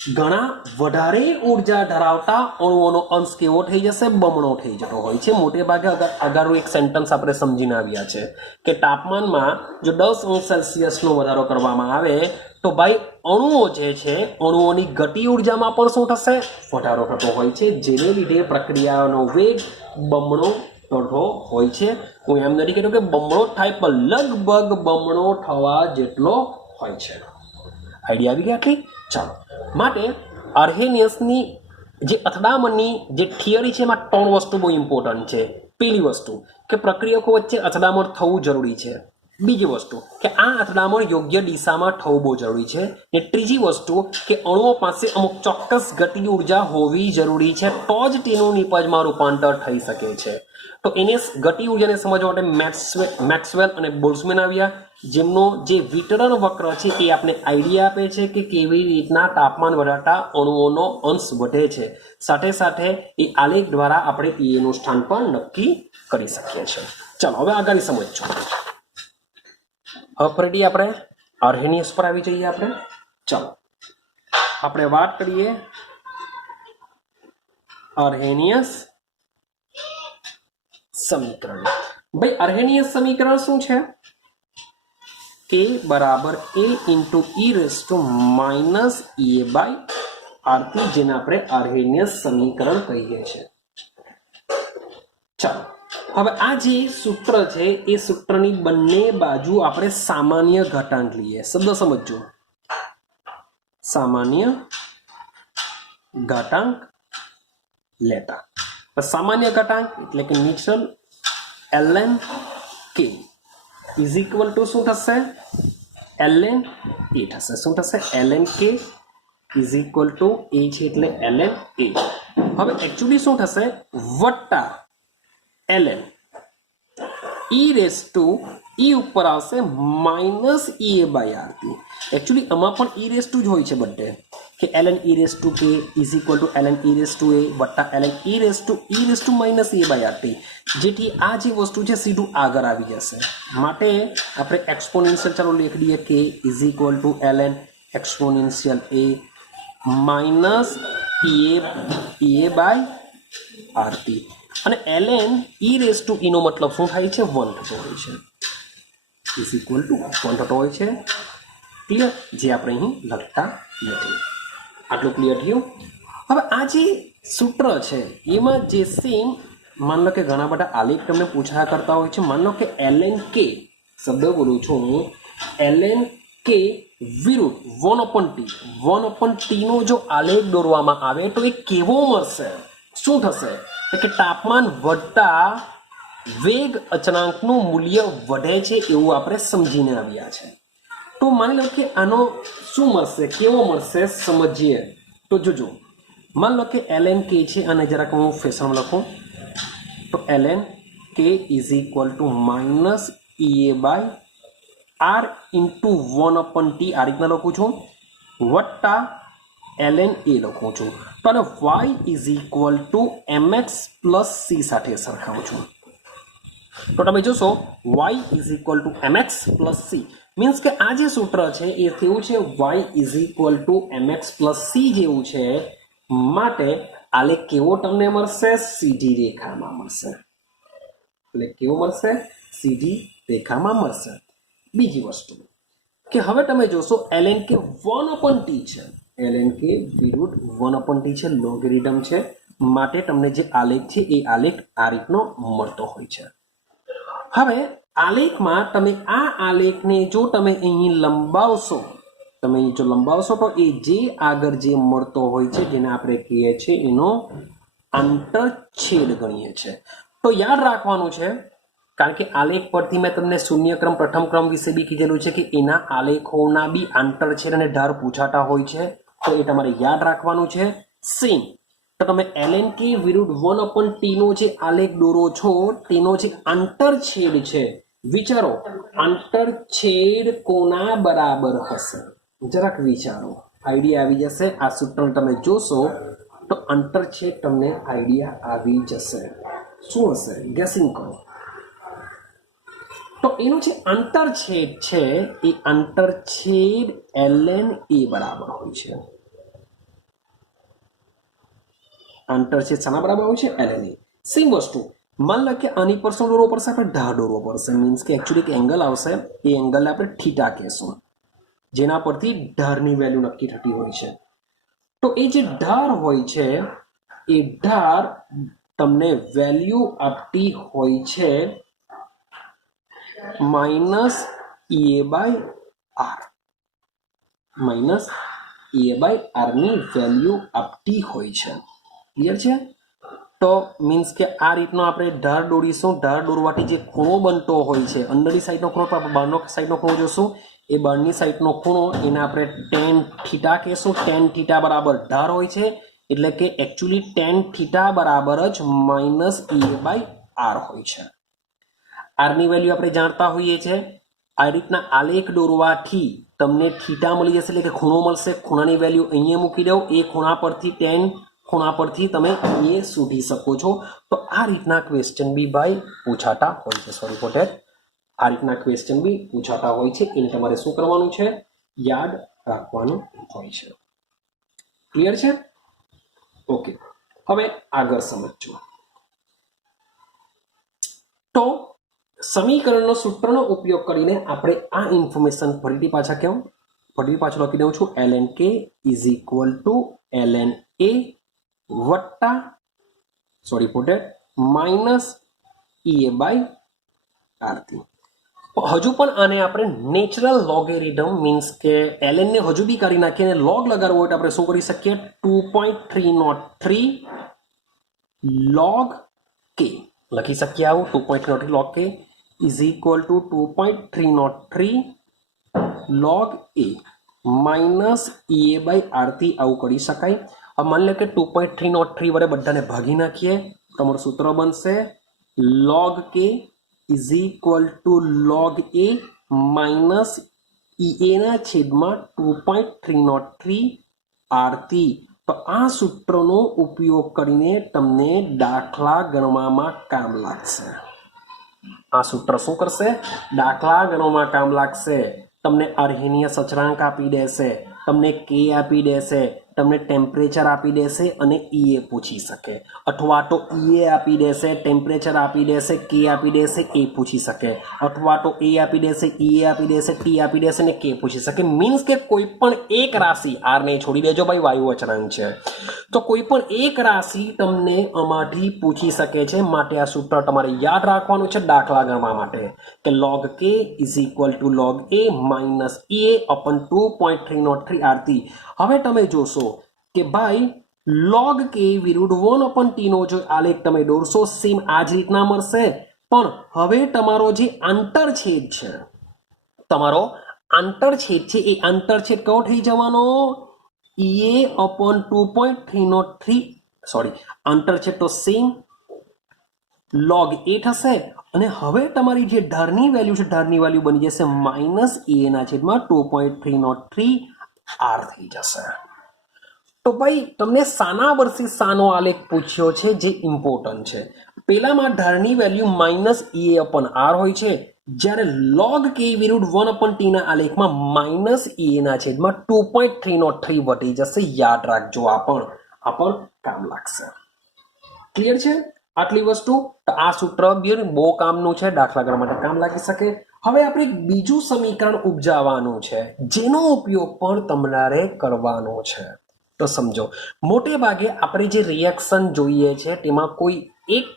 ઘણા વધારે ઊર્જા ધરાવતા અણુઓનો અંશ કેવો થઈ જશે બમણો થઈ જતો હોય છે। મોટે ભાગે અગારું એક સેન્ટેન્સ આપણે સમજીને આવ્યા છે કે તાપમાનમાં જો 10 अंश નો વધારો કરવામાં આવે તો ભાઈ અણુઓ જે છે અણુઓની ગતિ ઊર્જામાં પણ શું થશે વધારો થતો હોય છે જેને લીધે પ્રક્રિયાનો વેગ બમણો થતો હોય છે। હું એમ નથી કહેતો કે બમણો થાય પણ લગભગ બમણો થવા જેટલો હોય છે। આઈડિયા આવી ગયા કે ચાલો માટે આર્હેનિયસની જે અથડામણની જે થિયરી છે એમાં 3 વસ્તુ બહુ ઇમ્પોર્ટન્ટ છે। પહેલી વસ્તુ કે પ્રક્રિયકો વચ્ચે અથડામણ થવું જરૂરી છે। બીજી વસ્તુ કે આ અથડામણ યોગ્ય દિશામાં થવું બહુ જરૂરી છે ને ત્રીજી વસ્તુ કે અણુઓ પાસે અમુક ચોક્કસ ગતિ ઊર્જા હોવી જરૂરી છે તો જ તેનું નિપજમાં રૂપાંતર થઈ શકે છે। તો એને ગતિ ઊર્જાને સમજવા માટે મેક્સવેલ અને બોલ્ટ્ઝમેન આવ્યા જેમનો જે વિતરણ વક્ર છે એ આપણે આઈડિયા આપે છે કે કેવી રીતના તાપમાન વધારતા અણુઓનો અંશ વધે છે સાથે સાથે એ આલેખ દ્વારા આપણે ઈએનું સ્થાન પણ નક્કી કરી શકીએ છીએ। ચાલો હવે આગળ સમજજો। હવે ફરીથી આપણે આર્હેનિયસ પર આવી જઈએ આપણે ચાલો આપણે વાત કરીએ આર્હેનિયસ સમીકરણ। ભાઈ આર્હેનિયસ સમીકરણ શું છે K બરાબર A into e⁻ જેને આપણે આર્હેનિયસ સમીકરણ કહીએ છીએ। ચાલો હવે આ જે સૂત્ર છે એ સૂત્રની બંને બાજુ આપણે સામાન્ય ઘાતાંક લઈએ શબ્દ સમજજો સામાન્ય ઘાતાંક લેતા સામાન્ય ઘાતાંક એટલે કે natural ln k is equal two શું થશે ln a થશે શું થશે ln k is equal two a છે એટલે ln a। હવે એકચ્યુઅલી શું થશે વત્તા ln E raise to E ઉપર આવશે minus E A by RT. Actually આમાં પણ ઈ રેસ ટુ જ હોય છે બધે કે ln e raise to k is equal to ln e raise to A વત્તા ln e raise to minus E A by RT, જેથી આ જે વસ્તુ છે સીધું આગળ આવી જશે. માટે આપણે એક્સપોનેન્શિયલ ચાલો લખી દઈએ કે is equal to ln exponential A minus E A by RT. અને ln e raise to e નો મતલબ શું થાય છે? 1 થતો હોય છે, ઇઝ ઇક્વલ ટુ 1 થતો હોય છે. ક્લિયર? જે આપણે અહીં લખતા નથી. આટલું ક્લિયર થયું? હવે આ જે સૂત્ર છે એમાં જે સેમ માન લો કે ઘણા બધા આલેખ તમને પૂછાયા કરતા હોય છે. માન લો કે ln k શબ્દ બોલું છું હું, ln k વિરુદ્ધ 1/t નો જો આલેખ દોરવામાં આવે તો એ કેવો મળશે? શું થશે? કે તાપમાન વધતા વેગ અચળાંકનું મૂલ્ય વધે છે એવું આપણે સમજીને આવ્યા છે. તો માની લો કે આનો શું મળશે, કેવો મળશે સમજીએ. તો જોજો, માન લો કે ln k છે અને જરાક હું ફેશનમાં લખું તો ln k is equal to minus E A by R into 1/t આ રીતના લખું છું, વત્તા ln a લખું છું. તો આને y is equal two mx plus c સાથે સરખાવું છું. તો તમે જોશો y is equal two mx plus c means કે આ જે સૂત્ર છે એ કેવું છે? y is equal two mx plus c જેવું છે. માટે આલેખ કેવો તમને મળશે? સીધી રેખામાં મળશે. એટલે કેવો મળશે? સીધી રેખામાં મળશે. બીજી વસ્તુ કે હવે તમે જોશો ln કે 1/t છે, ln કે વિરુદ્ધ 1/t છે, લોગેરિધમ છે. માટે તમને જે આલેખ છે એ આલેખ આ રીતનો મળતો હોય છે. હવે આલેખમાં તમે આ આલેખને જો તમે અહીં લંબાવશો, તમે અહીં જો લંબાવશો તો એ જે આગળ જે મળતો હોય છે જેને આપણે કહીએ છીએ એનો આંતરછેદ ગણીએ છીએ. તો યાદ રાખવાનું છે, કારણ કે આલેખ પરથી મેં તમને શૂન્યક્રમ પ્રથમ ક્રમ વિશે બી કીધેલું છે કે એના આલેખોના બી આંતરછેદ અને ઢાળ પૂછાતા હોય છે. તો એ તમારે યાદ રાખવાનું છે. સેમ તો તમે ln k વિરુદ્ધ 1/t નો જે આલેખ દોરો છો તેનો જે આંતરછેદ છે, વિચારો આંતરછેદ કોના બરાબર હશે? જરાક વિચારો, આઈડિયા આવી જશે. આ સૂત્ર તમે જોશો તો આંતરછેદ તમને આઈડિયા આવી જશે. શું હશે? ગેસિંગ કરો. તો એનું જે આંતરછેદ છે એ આંતરછેદ ln a બરાબર હોય છે. આંતરછેદ શાના બરાબર હોય છે? ln a. સેમ વસ્તુ માન લો કે આની પર શું દોરવો પડશે? આપણે ઢાળ દોરવો પડશે. મીન્સ કે એકચ્યુઅલી એક એંગલ આવશે, એ એંગલને આપણે થીટા કહેશું, જેના પરથી ઢાળની વેલ્યુ નક્કી થતી હોય છે. તો એ જે ઢાળ હોય છે એ ઢાળ તમને વેલ્યુ આપતી હોય છે minus E A by R. Minus E A by R ની વેલ્યુ આપતી હોય છે. ક્લિયર છે? તો મીન્સ કે આ રીતનો આપણે ઢાળ દોરીશું. ઢાળ દોરવાથી જે ખૂણો બનતો હોય છે, અંદરની સાઈડનો ખૂણો, આપણે બહારનો સાઈડનો ખૂણો જોશું. એ બહારની સાઈડનો ખૂણો એને આપણે ટેન થીટા કહેશું. ટેન થીટા બરાબર ઢાળ હોય છે, એટલે કે એકચ્યુઅલી ટેન થીટા બરાબર જ minus E A by R હોય છે. આરની વેલ્યુ આપણે જાણતા હોઈએ છીએ. આ રીતના આલેખ દોરવાથી તમને થીટા મળી જશે, એટલે કે ખૂણો મળશે. ખૂણાની વેલ્યુ અહીંયા મૂકી દો. એ ખૂણા પરથી ટેન ખૂણા પરથી તમે એ શોધી શકો છો. તો આ રીતના ક્વેશ્ચન બી ભાઈ પૂછાતા હોય છે. Sorry for that. આ રીતના ક્વેશ્ચન બી પૂછાતા હોય છે. એને તમારે શું કરવાનું છે? યાદ રાખવાનું હોય છે. ક્લિયર છે? ઓકે, હવે આગળ સમજો. તો સમીકરણનો સૂત્રનો ઉપયોગ કરીને આપણે આ ઇન્ફોર્મેશન ફરીથી પાછળ લખી દઉં છું. ln k is equal to ln a વત્તા માઇનસ ઈ એ બાય આરતી. હજુ પણ આને આપણે નેચરલ લોગેરિધમ મીન્સ કે ln ને હજુ બી કરી નાખીએ અને લોગ લગાડવો હોય તો આપણે શું કરી શકીએ? 2.303 log k લખી શકીએ. આવું 2.303 log k is equal to 2.303 log a minus E A by RT આવું કરી શકાય. अब मान लो कि 2.303 वडे बधाने भागी नाखीए, तमारुं सूत्र बनशे log k is equal two log a minus ea ના છેદમાં 2.303 આરતી. તો આ સૂત્રનો ઉપયોગ કરીને તમને દાખલા ગણવામાં કામ લાગશે. આ સૂત્ર શું કરશે? દાખલા ગણવામાં કામ લાગશે. તમને અર્હેનીય સચરાંક આપી દેશે, તમને કે આપી દેશે, તમને ટેમ્પરેચર આપી દેશે અને ઈએ પૂછી શકે, અથવા તો ઈએ આપી દેશે, ટેમ્પરેચર આપી દેશે, કે આપી દેશે, એ પૂછી શકે, અથવા તો એ આપી દેશે, ઈએ આપી દેશે, ટી આપી દેશે ને કે પૂછી શકે. મીન્સ કે કોઈ પણ એક રાશિ, આર ને છોડી દેજો ભાઈ, વાયુ અચળાંક છે, તો કોઈ પણ એક રાશિ તમને આમાંથી પૂછી શકે છે. માટે આ સૂત્ર તમારે યાદ રાખવાનું છે દાખલા ગણવા માટે, કે log k is equal two log a minus ea અપન 2.303 આરતી. હવે તમે જોશો કે ભાઈ log k વિરુદ્ધ 1/t નો જો આલેખ તમે દોરશો, સેમ આ જ રીતના મળશે. પણ હવે તમારો જે આંતરછેદ છે, તમારો આંતરછેદ છે, એ આંતરછેદ કયો થઈ જવાનો? ea અપન 2.303, સોરી, આંતરછેદ તો સેમ log a થશે. અને હવે તમારી જે ઢારની વેલ્યુ છે, ઢારની વેલ્યુ બની જશે માઇનસ a ના છેદમાં 2.303 r થઈ જશે. તો ભાઈ તમને સાના વર્ષે સાનો આલેખ પૂછ્યો છે જે ઇમ્પોર્ટન્ટ છે. પેલામાં ઢારની વેલ્યુ માઇનસ ea અપન r હોય છે, જ્યારે log k વિરુદ્ધ 1/t ના આલેખમાં માઇનસ ea ના છેદમાં 2.303 વટી જશે. યાદ રાખજો, આ પણ કામ લાગશે. ક્લિયર છે આટલી વસ્તુ? તો આ સૂત્ર બહુ કામનું છે, દાખલા ગણવા માટે કામ લાગી શકે. હવે આપણે એક બીજું સમીકરણ ઉપજાવવાનું છે, જેનો ઉપયોગ પણ તમારે કરવાનો છે. તો સમજો, મોટે ભાગે આપણે જે રિએક્શન જોઈએ છે તેમાં કોઈ એક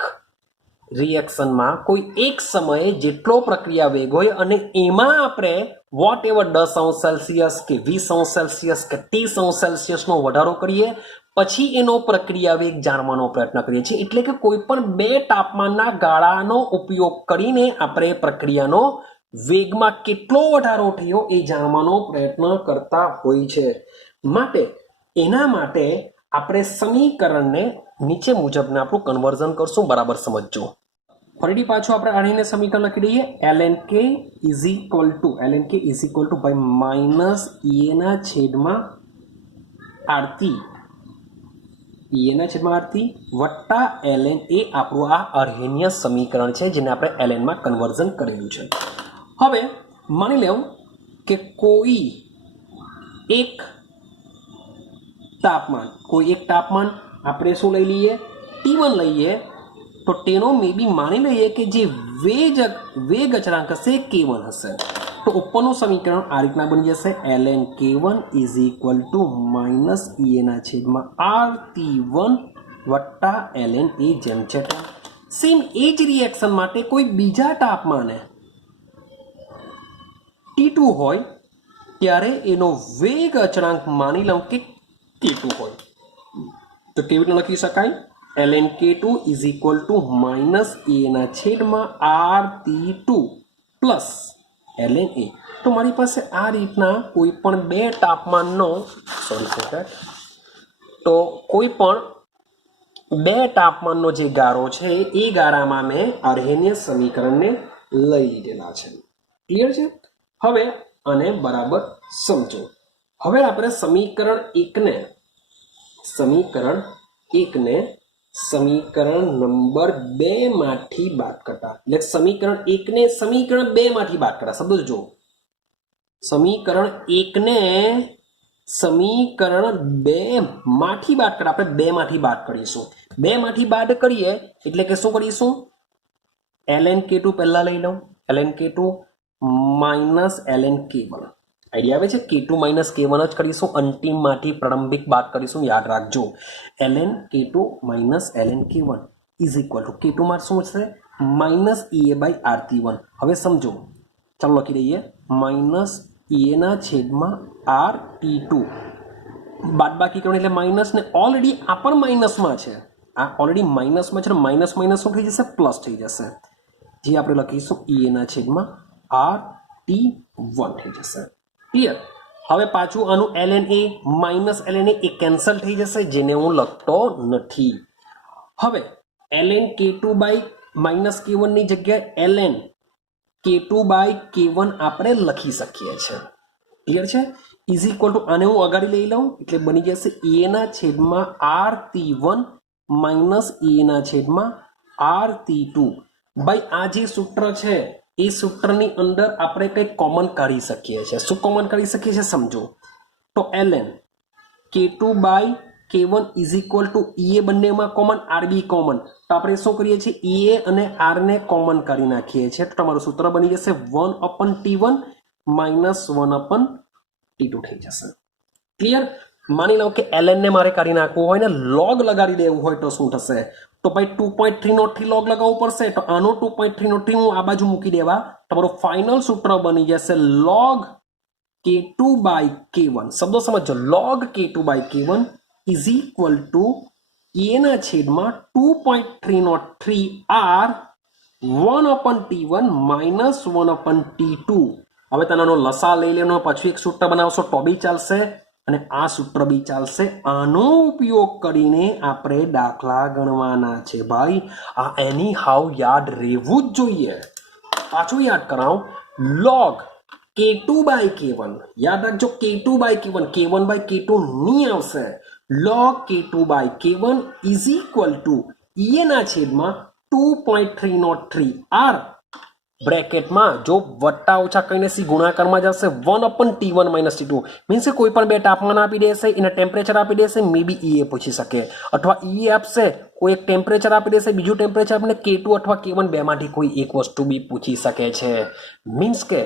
રિએક્શનમાં કોઈ એક સમયે જેટલો પ્રક્રિયા વેગ હોય અને એમાં આપણે વોટ એવર 10°C કે 20°C કે 30°C વધારો કરીએ, પછી એનો પ્રક્રિયા વેગ જાણવાનો પ્રયત્ન કરીએ છીએ. એટલે કે કોઈ પણ બે તાપમાનના ગાળાનો ઉપયોગ કરીને આપણે પ્રક્રિયાનો વેગમાં કેટલો વધારો થયો એ જાણવાનો પ્રયત્ન કરતા હોય છે. માટે એના માટે આપણે સમીકરણને નીચે મુજબના આપણું કન્વર્ઝન કરશું. બરાબર સમજજો. ફરીથી પાછું આપણે આને સમીકરણ લખી દઈએ. lnk ઇઝ ઇક્વલ ટુ ભાઈ માઇનસ ea ના છેદમાં આરતી, ea ના છેદમાં આરતી વત્તા ln એ આપણું આ અર્હેનીય સમીકરણ છે, જેને આપણે ln માં કન્વર્ઝન કરેલું છે. હવે માની લેવું કે કોઈ એક તાપમાન આપણે શું લઈ લઈએ? T1 લઈએ. તો તેનો મે બી માની લઈએ કે જે વેગ અચળાંક હશે k1 હશે. તો ઉપરનું સમીકરણ આ રીતના બની જશે. ln k1 is equal to minus ea ના છેદમાં rt1 વત્તા ln એ જેમ છે તેમ. સેમ એ જ રિએક્શન માટે કોઈ બીજા તાપમાને T2 હોય ત્યારે એનો વેગ અચળાંક માની લઉં કે k2 હોય. તો કેવી રીતે લખી શકાય? ln k2 is equal to minus a ના છેદમાં rt2 પ્લસ ln a. તો મારી પાસે આ રીતના કોઈ પણ બે તાપમાનનો જે ગારો છે એ ગારામાં મેં અર્હેનીય સમીકરણને લઈ લીધેલા છે. ક્લિયર છે? હવે આને બરાબર સમજો. હવે આપણે સમીકરણ નંબર 2 માંથી બાદ કરતા, એટલે સમીકરણ 1 ને સમીકરણ 2 માંથી બાદ કરતા. શબ્દો જો, સમીકરણ 1 ને સમીકરણ 2 માંથી બાદ કરતા. આપણે 2 માંથી બાદ કરીશું. 2 માંથી બાદ કરીએ એટલે કે શું કરીશું? ln k2 પહેલા લઈ લઉં. ln k2 માઇનસ ln k1. આઈડિયા આવે છે? k2 માઇનસ k1 જ કરીશું. અંતિમ માંથી પ્રારંભિક બાદ કરીશું. યાદ રાખજો, ln k2 માઇનસ ln k1 is equal to k2 માં શું છે? Minus ea by rt1. હવે સમજો, ચાલો લખી દઈએ. માઇનસ ea ના છેદમાં rt2 બાદબાકી કરવાનું એટલે માઇનસ, ને ઓલરેડી આ પણ માઇનસમાં છે. આ ઓલરેડી માઇનસમાં છે. માઇનસ માઇનસ શું થઈ જશે? પ્લસ થઈ જશે. જે આપણે લખીશું ea ના છેદમાં rt1 થઈ જશે. ક્લિયર? હવે પાછું આનું ln a minus ln a cancel થઈ જશે, જેને હું લખતો નથી. હવે ln k2 by minus k1 ની જગ્યાએ ln k2/k1 આપણે લખી શકીએ છીએ. ક્લિયર છે? ઇઝ ઇક્વલ ટુ આને હું અગાડી લઈ લઉં એટલે બની જશે a ના છેદમાં r(t1) માઇનસ a ના છેદમાં r(t2). ભાઈ આ જે સૂત્ર છે એ સૂત્રની અંદર આપણે કંઈક કોમન કાઢી શકીએ છીએ. શું કોમન કાઢી શકીએ છીએ સમજો. તો ln k2/k1 is equal two ea બંનેમાં કોમન, rb કોમન. તો આપણે શું કરીએ છીએ ea અને r ને કોમન કરી નાખીએ છીએ. તો તમારું સૂત્ર બની જશે 1/t1 માઇનસ 1/t2 થઈ જશે. ક્લિયર? માની લો કે ln ને મારે કાઢી નાખવું હોય ને log લગાડી દેવું હોય તો શું થશે? તો ભાઈ 2.303 log લગાવવું પડશે. તો આનો 2.303 હું આ બાજુ મૂકી દેવા, તમારું ફાઇનલ સૂત્ર બની જશે log k2/k1. શબ્દો સમજો. log k2/k1 is equal two a ના છેદમાં 2.303 r 1/t1 માઇનસ 1/t2. હવે તેનો લસા લઈ લેવાનો, પછી એક સૂત્ર બનાવશો તો બી ચાલશે અને આ સૂત્ર બી ચાલશે. આનો ઉપયોગ કરીને આપણે દાખલા ગણવાના છે ભાઈ. આ એની હાવ યાદ રહેવું જ જોઈએ. પાછું યાદ કરાવ. log k2/k1 યાદ રાખજો. k2/k1 k1/k2 નહીં આવશે. log k2/k1 is equal two a ના છેદમાં 2.303 r બ્રેકેટમાં જો વત્તા ઓછા કહીને સી ગુણાકારમાં જશે 1/t1 માઇનસ t2. મીન્સ કે કોઈ પણ બે તાપમાન આપી દેશે, એને ટેમ્પરેચર આપી દેશે, મે બી એ પૂછી શકે, અથવા એ આપશે, કોઈ એક ટેમ્પરેચર આપી દેશે, બીજું ટેમ્પરેચર આપણે k2 અથવા k1 બેમાંથી કોઈ એક વસ્તુ બી પૂછી શકે છે. મીન્સ કે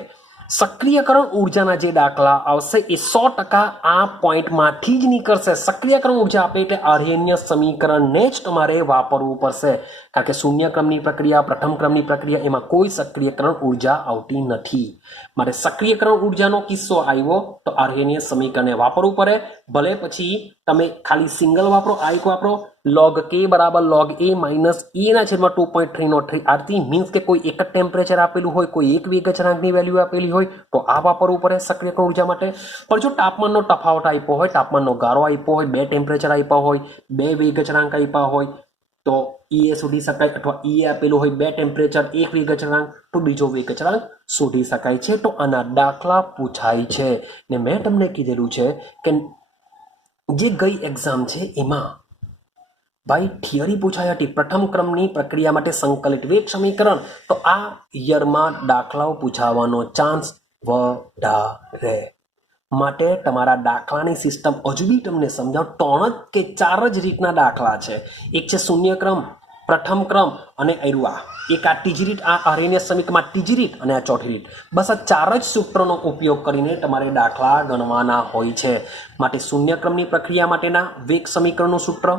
સક્રિયકરણ ઉર્જાના જે દાખલા આવશે એ 100% આ પોઈન્ટમાંથી જ નીકળશે. સક્રિયકરણ ઉર્જા આપે એટલે આર્હેનીય સમીકરણને જ તમારે વાપરવું પડશે, કારણ કે શૂન્ય ક્રમની પ્રક્રિયા, પ્રથમ ક્રમની પ્રક્રિયા એમાં કોઈ સક્રિયકરણ ઉર્જા આવતી નથી. માટે સક્રિયકરણ ઉર્જાનો કિસ્સો આવ્યો તો આર્હેનીય સમીકરણને વાપરવું પડે. ભલે પછી તમે ખાલી સિંગલ વાપરો, આ એક વાપરો. log k બરાબર log a માઇનસ a ના છેદમાં 2.303 r મીન્સ કે કોઈ એક જ ટેમ્પરેચર આપેલું હોય, કોઈ એક વેગ અચળાંકની વેલ્યુ આપેલી હોય તો આ વાપરવું પડે સક્રિયકરણ ઉર્જા માટે. પણ જો તાપમાનનો તફાવત આપ્યો હોય, તાપમાનનો ગાળો આપ્યો હોય, બે ટેમ્પરેચર આપ્યા હોય, બે વેગ અચળાંક આપ્યા હોય તો એ શોધી શકાય, અથવા એ આપેલું હોય બે ટેમ્પરેચર, એક વેગ અચળાંક તો બીજો વેગ અચળાંક શોધી શકાય છે. તો આના દાખલા પૂછાય છે. ને મેં તમને કીધેલું છે કે જે ગઈ એક્ઝામ છે એમાં ભાઈ થિયરી પૂછાઈ હતી પ્રથમ ક્રમની પ્રક્રિયા માટે સંકલિત વેગ સમીકરણ. તો આ યરમાં દાખલાઓ પૂછાવાનો ચાન્સ વધારે. માટે તમારા દાખલાની સિસ્ટમ હજુ બી તમને સમજાવ. 3 કે 4 જ રીતના દાખલા છે. એક છે શૂન્ય ક્રમ, પ્રથમ ક્રમ અને એરુઆ. એક આ ત્રીજી રીત, આ આર્હેનીય સમીકરણમાં ત્રીજી રીત અને આ ચોથી રીત. બસ આ 4 જ સૂત્રનો ઉપયોગ કરીને તમારે દાખલા ગણવાના હોય છે. માટે શૂન્ય ક્રમની પ્રક્રિયા માટેના વેગ સમીકરણનું સૂત્ર,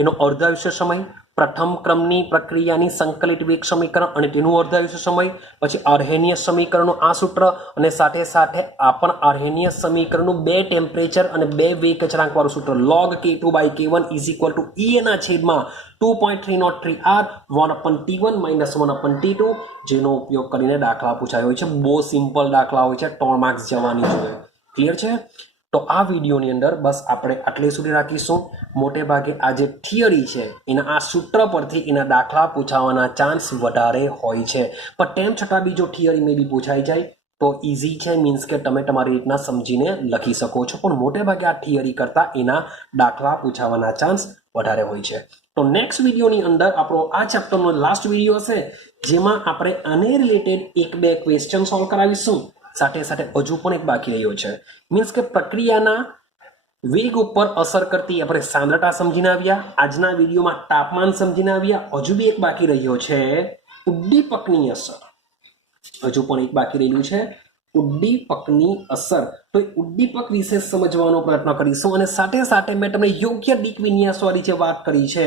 એનો અર્ધાયુષ્ય સમય, પ્રથમ ક્રમની પ્રક્રિયાની સંકલિત વેગ સમીકરણ અને તેનું અર્ધાયુષ્ય સમય, પછી આર્હેનીય સમીકરણનું આ સૂત્ર, અને સાથે સાથે આ પણ આર્હેનીય સમીકરણનું બે ટેમ્પરેચર અને બે વેગ અચળાંક વાળું સૂત્ર log k2/k1 is equal two e ના છેદમાં 2.303 r 1/t1 માઇનસ 1/t2, જેનો ઉપયોગ કરીને દાખલા પૂછાય હોય છે. બહુ સિમ્પલ દાખલા હોય છે, 3 માર્ક્સ જવાની જોઈએ. ક્લિયર છે? તો આ વિડીયોની અંદર બસ આપણે આટલે સુધી રાખીશું. મોટે ભાગે આ જે થિયરી છે એના આ સૂત્ર પરથી એના દાખલા પૂછાવાના ચાન્સ વધારે હોય છે. પણ તેમ છતાં બી જો થિયરી મે બી પૂછાઈ જાય તો ઇઝી છે. મીન્સ કે તમે તમારી રીતના સમજીને લખી શકો છો. પણ મોટે ભાગે આ થિયરી કરતાં એના દાખલા પૂછાવાના ચાન્સ વધારે હોય છે. તો નેક્સ્ટ વિડીયોની અંદર આપણો આ ચેપ્ટરનો લાસ્ટ વિડીયો હશે, જેમાં આપણે આને રિલેટેડ 1-2 ક્વેશ્ચન સોલ્વ કરાવીશું. સાથે સાથે હજુ પણ એક બાકી રહ્યો છે. મીન્સ કે પ્રક્રિયાના વેગ ઉપર અસર કરતી આપણે સાંદ્રતા સમજીને આવ્યા. આજના વિડીયોમાં તાપમાન સમજીને આવ્યા. હજુ બી એક બાકી રહ્યો છે ઉદ્દીપકની અસર. હજુ પણ એક બાકી રહ્યું છે ઉદ્દીપકની અસર. તો એ ઉદ્દીપક વિશે સમજવાનો પ્રયત્ન કરીશું. અને સાથે સાથે મેં તમને યોગ્ય દિક વિન્યાસવાળી જે વાત કરી છે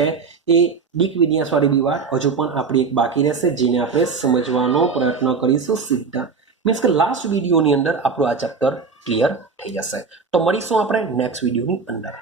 એ દિક વિન્યાસવાળી બી વાત હજુ પણ આપણી એક બાકી રહેશે, જેને આપણે સમજવાનો પ્રયત્ન કરીશું સીધા. મીન્સ કે લાસ્ટ વિડીયોની અંદર આપણું આ ચેપ્ટર ક્લિયર થઈ જશે. તો મળીશું આપણે નેક્સ્ટ વિડીયોની અંદર.